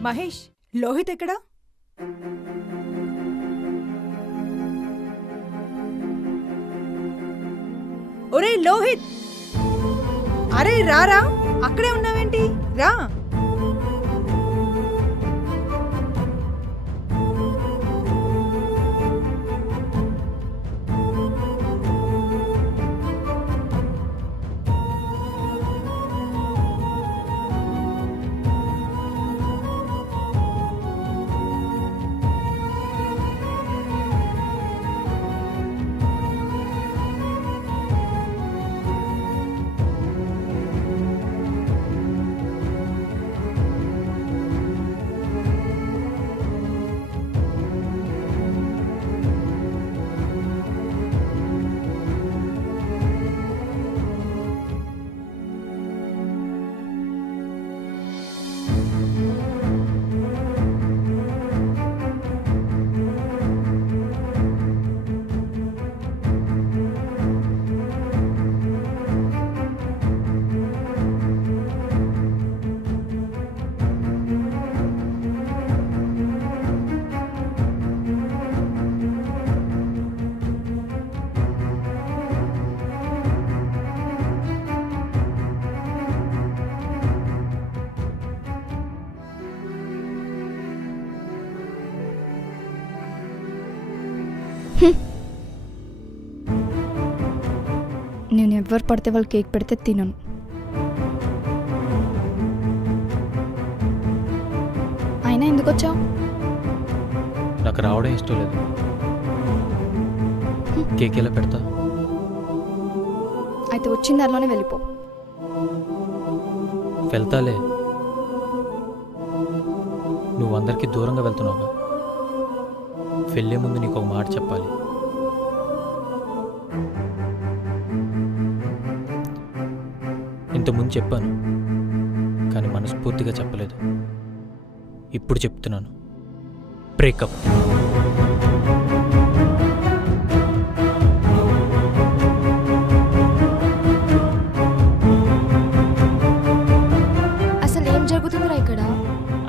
మహేష్, లోహిత్ ఎక్కడా? ఒరే లోహిత్, అరే రారా, అక్కడే ఉన్నావేంటి? రా. నేను ఎవరు పడితే వాళ్ళు కేక్ పెడితే తినను. అయినా ఎందుకు వచ్చావు? నాకు రావడం ఇష్టం లేదు. కేక్ ఎలా పెడతా? అయితే వచ్చిన దారిలోనే వెళ్ళిపో. వెళ్తాలే, నువ్వు అందరికీ దూరంగా వెళ్తున్నావుగా. వెళ్ళే ముందు నీకు ఒక మాట చెప్పాలి. ఇంతకుముందు చెప్పాను, కానీ మనస్ఫూర్తిగా చెప్పలేదు. ఇప్పుడు చెప్తున్నాను, బ్రేకప్. అసలు ఏం జరుగుతుందిరా ఇక్కడ?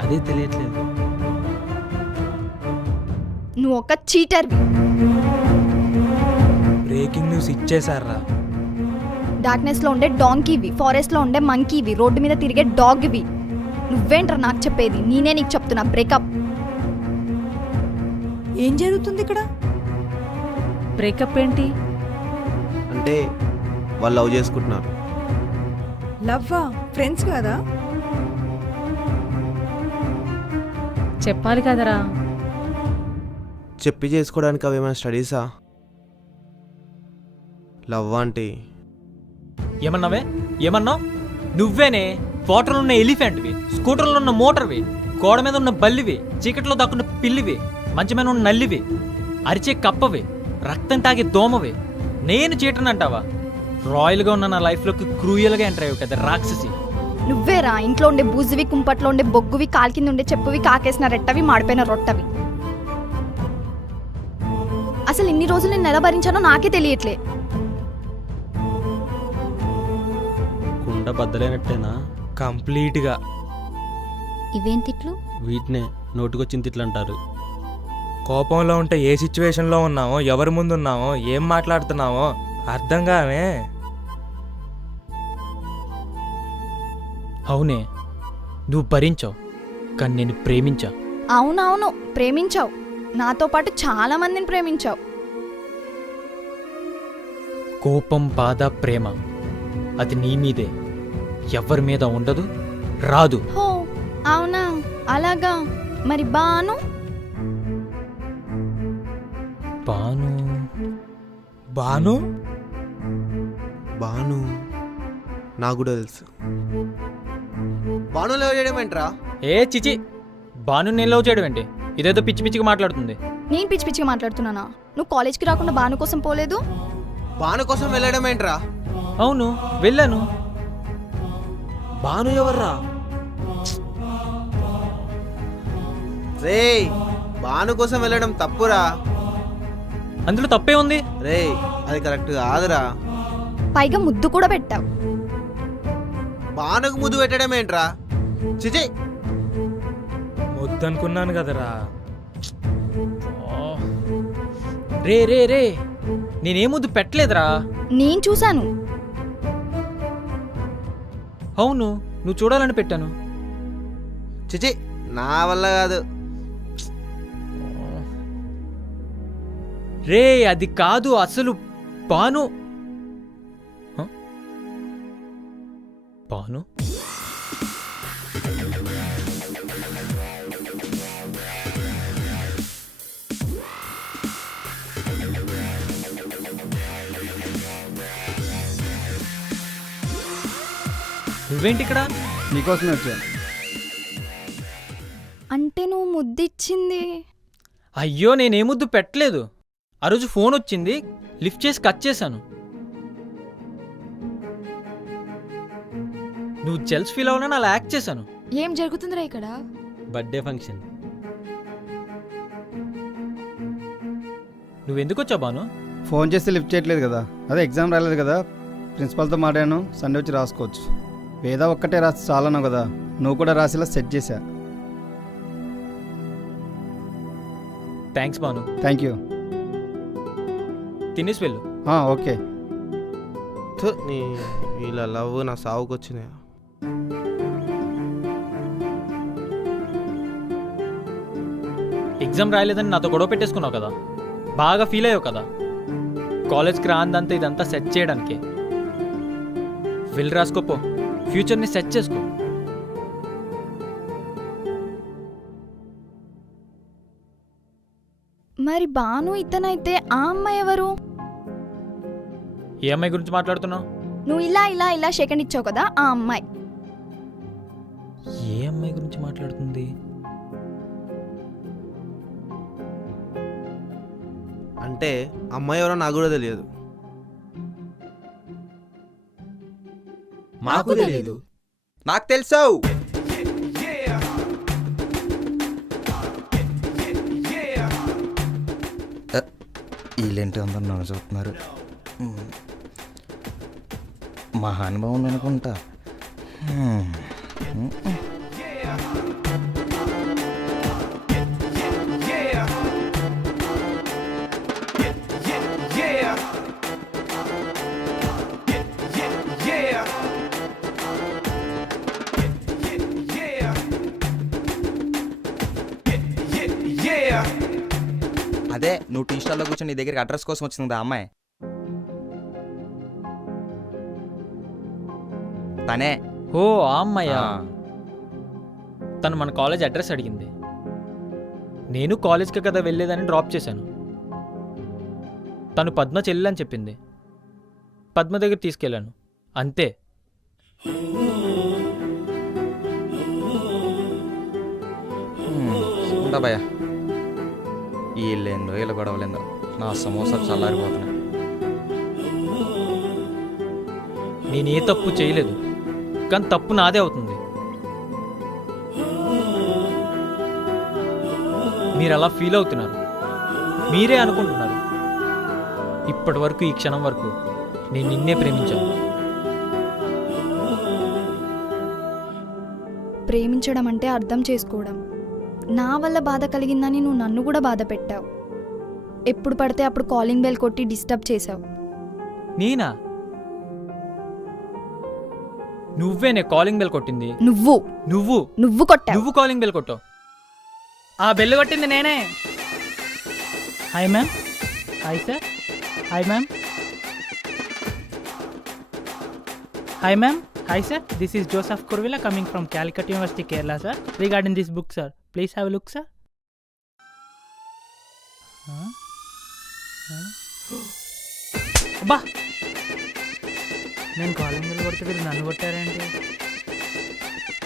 అదే తెలియట్లేదు. నువ్వు ఒక చీటర్వి. Breaking news ఇచ్చేసారా? డార్క్నెస్లో ఉండే డాంకీవి, ఫారెస్ట్లో ఉండే మంకీవి, రోడ్డు మీద తిరిగే డాగ్వి. నువ్వేంట్రా నాకు చెప్పేది? నేనే నీకు చెప్తున్నా, బ్రేకప్. ఏం జరుగుతుంది ఇక్కడ? బ్రేకప్ ఏంటి? అంటే వాళ్ళు లవ్ చేసుకుంటున్నారు. లవ్వా? ఫ్రెండ్స్ కాదా? చెప్పాలి కదరా. చెప్పి చేసుకోవడానికి అవేమైనా స్టడీసా? లవ్ అంటే ఏమన్నావే? ఏమన్నావు? నువ్వేనే వాటర్లో ఉన్న ఎలిఫెంట్వి, స్కూటర్లో ఉన్న మోటార్వి, గోడ మీద ఉన్న బల్లివి, చీకట్లో దాక్కున్న పిల్లివి, మంచి మీద ఉన్న నల్లివి, అరిచే కప్పవి, రక్తం తాగే దోమవి. నేను చీటర్ని అంటావా? రాయల్గా ఉన్న నా లైఫ్లోకి క్రూయల్గా ఎంటర్ అయ్యావు కదా రాక్షసి. నువ్వేరా ఇంట్లో ఉండే బూజువి, కుంపట్లో ఉండే బొగ్గువి, కాలు కింద ఉండే చెప్పువి, కాకేసిన రెట్టవి, మాడిపోయిన రొట్టవి. అసలు ఇన్ని రోజులు నేను ఎలా భరించానో నాకే తెలియట్లే. కుండ బద్దలైనట్టేనా? కంప్లీట్గా. ఇవేం తిట్లు? వీటినే నోటికొచ్చిన తిట్లు అంటారు. కోపంలో ఉంటే ఏ సిచ్యువేషన్లో ఉన్నామో, ఎవరి ముందు ఉన్నామో, ఏం మాట్లాడుతున్నామో అర్థం కావే. అవునే, నువ్వు భరించావు, కానీ నేను ప్రేమించా. అవునవును, ప్రేమించావు. నాతో పాటు చాలా మందిని ప్రేమించావు. కోపం, బాధ, ప్రేమ అది నీ మీదే, ఎవరి మీద ఉండదు, రాదు. హో అవునా? అలాగా. మరి బాను? బాను? బాను? బాను నాకు కూడా తెలుసు. బాను లవ్ చేయడం ఏంట్రా? ఏ చిచి, బాను నేను లవ్ చేయడం ఏంటి? ఇదేదో పిచ్చి పిచ్చిగా మాట్లాడుతుంది. నేను పిచ్చి పిచ్చిగా మాట్లాడుతున్నానా? నువ్వు కాలేజ్కి రాకుండా బాను కోసం పోలేదు? బాను కోసం వెళ్ళడం ఏంట్రా? అవును, వెళ్ళాను. బాను ఎవర్రా? రే, బాను కోసం వెళ్ళడం తప్పురా. అందులో తప్పే ఉంది? రే, అది కరెక్ట్ కాదురా. పైగా ముద్దు కూడా పెట్టావు. బానుకు ముద్దు పెట్టడం ఏంట్రా? చిచి, వద్దనుకున్నాను కదరా. రే రే రే, నేనే ముద్దు పెట్టలేదురా. నేను చూశాను. అవును, నువ్వు చూడాలని పెట్టాను. చిచి, నా వల్ల కాదు. రే అది కాదు, అసలు బాను. హ? బాను? నువ్వేంటి ఇక్కడ? నీకోసమే వచ్చా. అంటే నువ్వు ముద్దిచ్చింది? అయ్యో, నేనే ముద్దు పెట్టలేదు. ఆ రోజు ఫోన్ వచ్చింది, లిఫ్ట్ చేసి కట్ చేశాను. నువ్వు జెల్స్ ఫీల్ అవ్వాలని అలా యాక్ట్ చేశాను. ఏం జరుగుతుందిరా ఇక్కడ? Birthday function. నువ్వెందుకు వచ్చావు బాను? ఫోన్ చేస్తే లిఫ్ట్ చేయట్లేదు కదా, అదే ఎగ్జామ్ రాలేదు కదా, ప్రిన్సిపాల్తో మాట్లాడాను, సండే వచ్చి రాసుకోవచ్చు. వేద ఒక్కటే రాసి చాలన్నావు కదా, నువ్వు కూడా రాసేలా సెట్ చేశా. థ్యాంక్స్ బాను. Thank you. తినేసి వెళ్ళు. ఓకే. వీళ్ళ లవ్ నా సావుకు వచ్చినాయి. ఎగ్జామ్ రాయలేదని నాతో గొడవ పెట్టేసుకున్నావు కదా, బాగా ఫీల్ అయ్యావు కదా, కాలేజ్కి రాందంతా ఇదంతా సెట్ చేయడానికే. వెళ్ళి రాసుకోపో, ఫ్యూచర్ని సెట్ చేసుకో. మరి బాను ఇతనైతే ఆ అమ్మాయి ఎవరు? ఏ అమ్మాయి గురించి మాట్లాడుతున్నావు? నువ్వు ఇలా సెకండ్ ఇచ్చావు కదా, ఆ అమ్మాయి. ఏ అమ్మాయి గురించి మాట్లాడుతుంది? అంటే అమ్మాయి ఎవరో నాకు కూడా తెలియదు. మాకు తెలియదు. నాకు తెలుసావు. వీళ్ళేంటి అందరు నన్ను చూస్తున్నారు? మహానుభావులు అనుకుంటా. అదే నువ్వు టీ స్టాల్లో కూర్చొని నీ దగ్గరికి అడ్రస్ కోసం వచ్చింది ఆ అమ్మాయి. తనే. ఓ ఆ అమ్మాయా? తను మన కాలేజ్ అడ్రస్ అడిగింది. నేను కాలేజ్కి కదా వెళ్ళేదని డ్రాప్ చేశాను. తను పద్మ చెల్లెలని చెప్పింది. పద్మ దగ్గర తీసుకెళ్ళాను, అంతే. ఉంటా భయ్యా. వీళ్ళేందో వీళ్ళ గొడవలేందో నా సమోసాలు చల్లారిపోతున్నాయి. నేనే తప్పు చేయలేదు, కానీ తప్పు నాదే అవుతుంది. మీరు అలా ఫీల్ అవుతున్నారు, మీరే అనుకుంటున్నారు. ఇప్పటి వరకు, ఈ క్షణం వరకు నేను నిన్నే ప్రేమించాను. ప్రేమించడం అంటే అర్థం చేసుకోవడం. నా వల్ల బాధ కలిగిందని నువ్వు నన్ను కూడా బాధ పెట్టావు. ఎప్పుడు పడితే అప్పుడు కాలింగ్ బెల్ కొట్టి డిస్టర్బ్ చేసావు. నేనా? నువ్వేనే కాలింగ్ బెల్ కొట్టింది. నువ్వు నువ్వు నువ్వు కొట్టావు. నువ్వు కాలింగ్ బెల్ కొట్టావు. ఆ బెల్ కొట్టింది నేనే. Hi ma'am. Hi sir. Hi ma'am. Hi ma'am. Hi sir, this is Joseph Kurvila coming from Calicut University, Kerala sir. Regarding this book sir, please have a look sir. అబ్బా, నేను calling bell కొడితే మీరు నన్ను కొట్టారేంటి?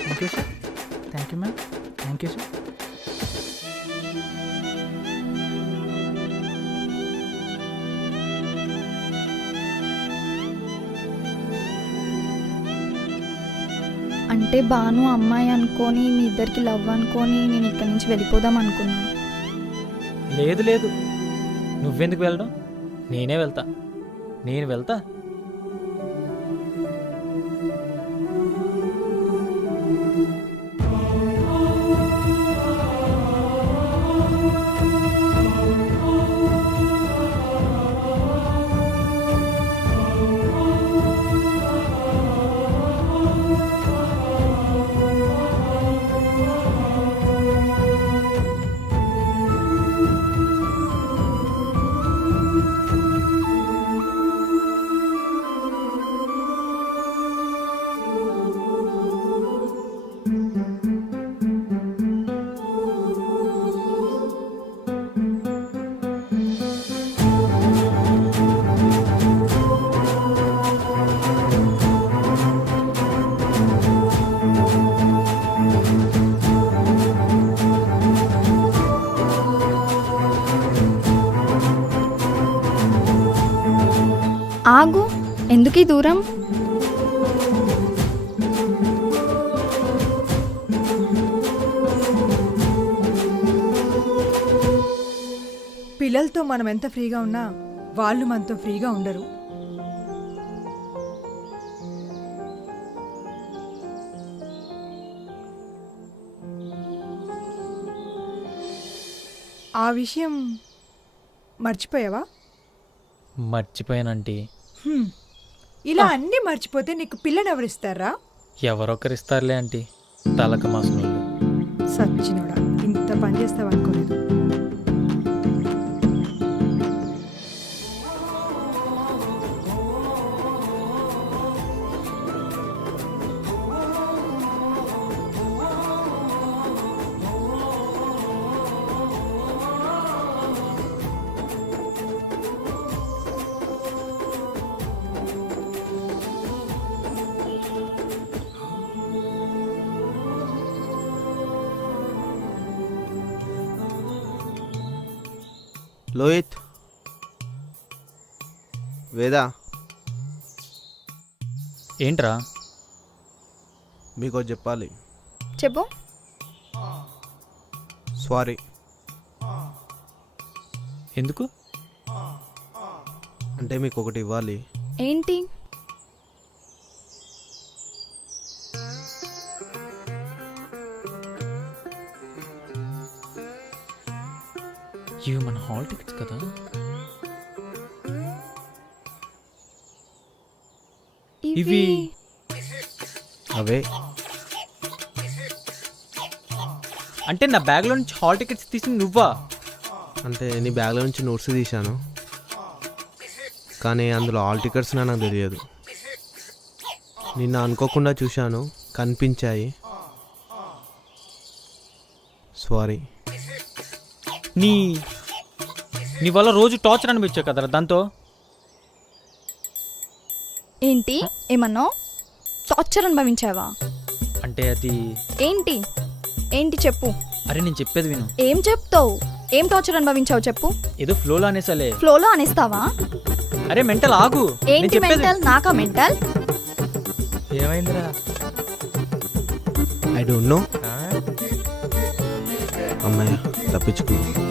Thank you sir. Thank you ma'am. Thank you sir. అంటే బాను అమ్మాయి అనుకొని మీ ఇద్దరికి లవ్ అనుకొని నేను ఇక్కడి నుంచి వెళ్ళిపోదాం అనుకున్నాను. లేదు లేదు, నువ్వెందుకు వెళ్ళడం? నేనే వెళ్తా. నేను వెళ్తా. ఆగు, ఎందుకీ దూరం? పిల్లలతో మనం ఎంత ఫ్రీగా ఉన్నా వాళ్ళు మనతో ఫ్రీగా ఉండరు. ఆ విషయం మర్చిపోయావా? మర్చిపోయానంటీ. ఇలా అన్నీ మర్చిపోతే నీకు పిల్లని ఎవరిస్తారా? ఎవరొకరిస్తారులే ఆంటీ, తలక మాసనోళ్ళు. సచ్చినోడా, ఇంత పని చేస్తావు అనుకోలేదు. లోహిత్ వేదా ఏంట్రా? మీకు చెప్పాలి. చెప్పు. సారీ. ఎందుకు? అంటే మీకు ఒకటి ఇవ్వాలి. ఏంటి? ఇవి మన హాల్ టికెట్స్ కదా. ఇవి అవే. అంటే నా బ్యాగ్లో నుంచి హాల్ టికెట్స్ తీసి నువ్వా? అంటే నీ బ్యాగ్లో నుంచి నోట్స్ తీశాను, కానీ అందులో ఆల్ టికెట్స్ నాకు తెలియదు. నిన్న అనుకోకుండా చూశాను, కనిపించాయి. సారీ. నీ వల్ల రోజు టార్చర్ అనిపించావు కదరా దాంతో. ఏంటి ఏమన్నావు? టార్చర్ అనుభవించావా? అంటే అది ఏంటి ఏంటి చెప్పు. అరే నేను చెప్పేది విను. ఏం చెప్తావు? ఏం టార్చర్ అనుభవించావు చెప్పు. ఏదో ఫ్లోలో అనేసాలే. ఫ్లోలో అనేస్తావా? అరే మెంటల్ ఆగు. ఏంటి మెంటల్? నాకా మెంటల్? ఏమైందిరా? I don't know. అమ్మాయి తప్పించుకున్నా.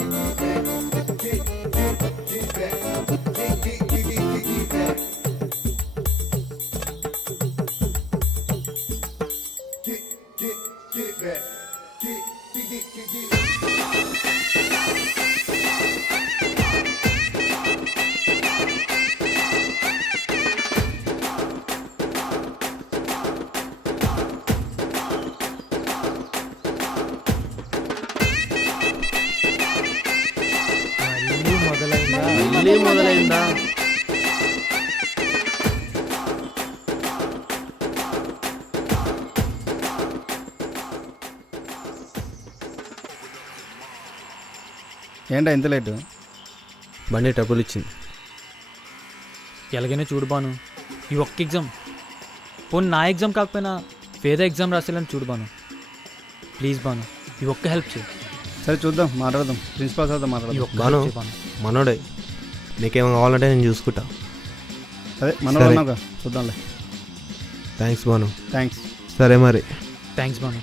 మళ్ళీ మొదలైందా? ఏంటా ఇంత లేటు? బండి ట్రబుల్ ఇచ్చింది. ఎలాగైనా చూడు బాను, ఈ ఒక్క ఎగ్జామ్ పోనీ నా ఎగ్జామ్ కాకపోయినా వేరే ఎగ్జామ్ రాసేయాలని చూడు బాను. ప్లీజ్ బాను, ఈ ఒక్క హెల్ప్ చేయి. సరే చూద్దాం, మాట్లాడదాం. ప్రిన్సిపాల్ సార్తో ఈ మాట్లాడదాం. ఒక్క బాను help చేయి బాను. మనోడే, నీకేమైనా కావాలంటే నేను చూసుకుంటా. అదే మనోడు సరే. అన్నావుగా, చూద్దాంలే. థ్యాంక్స్ బాను. థ్యాంక్స్. సరే మరి. థ్యాంక్స్ బాను.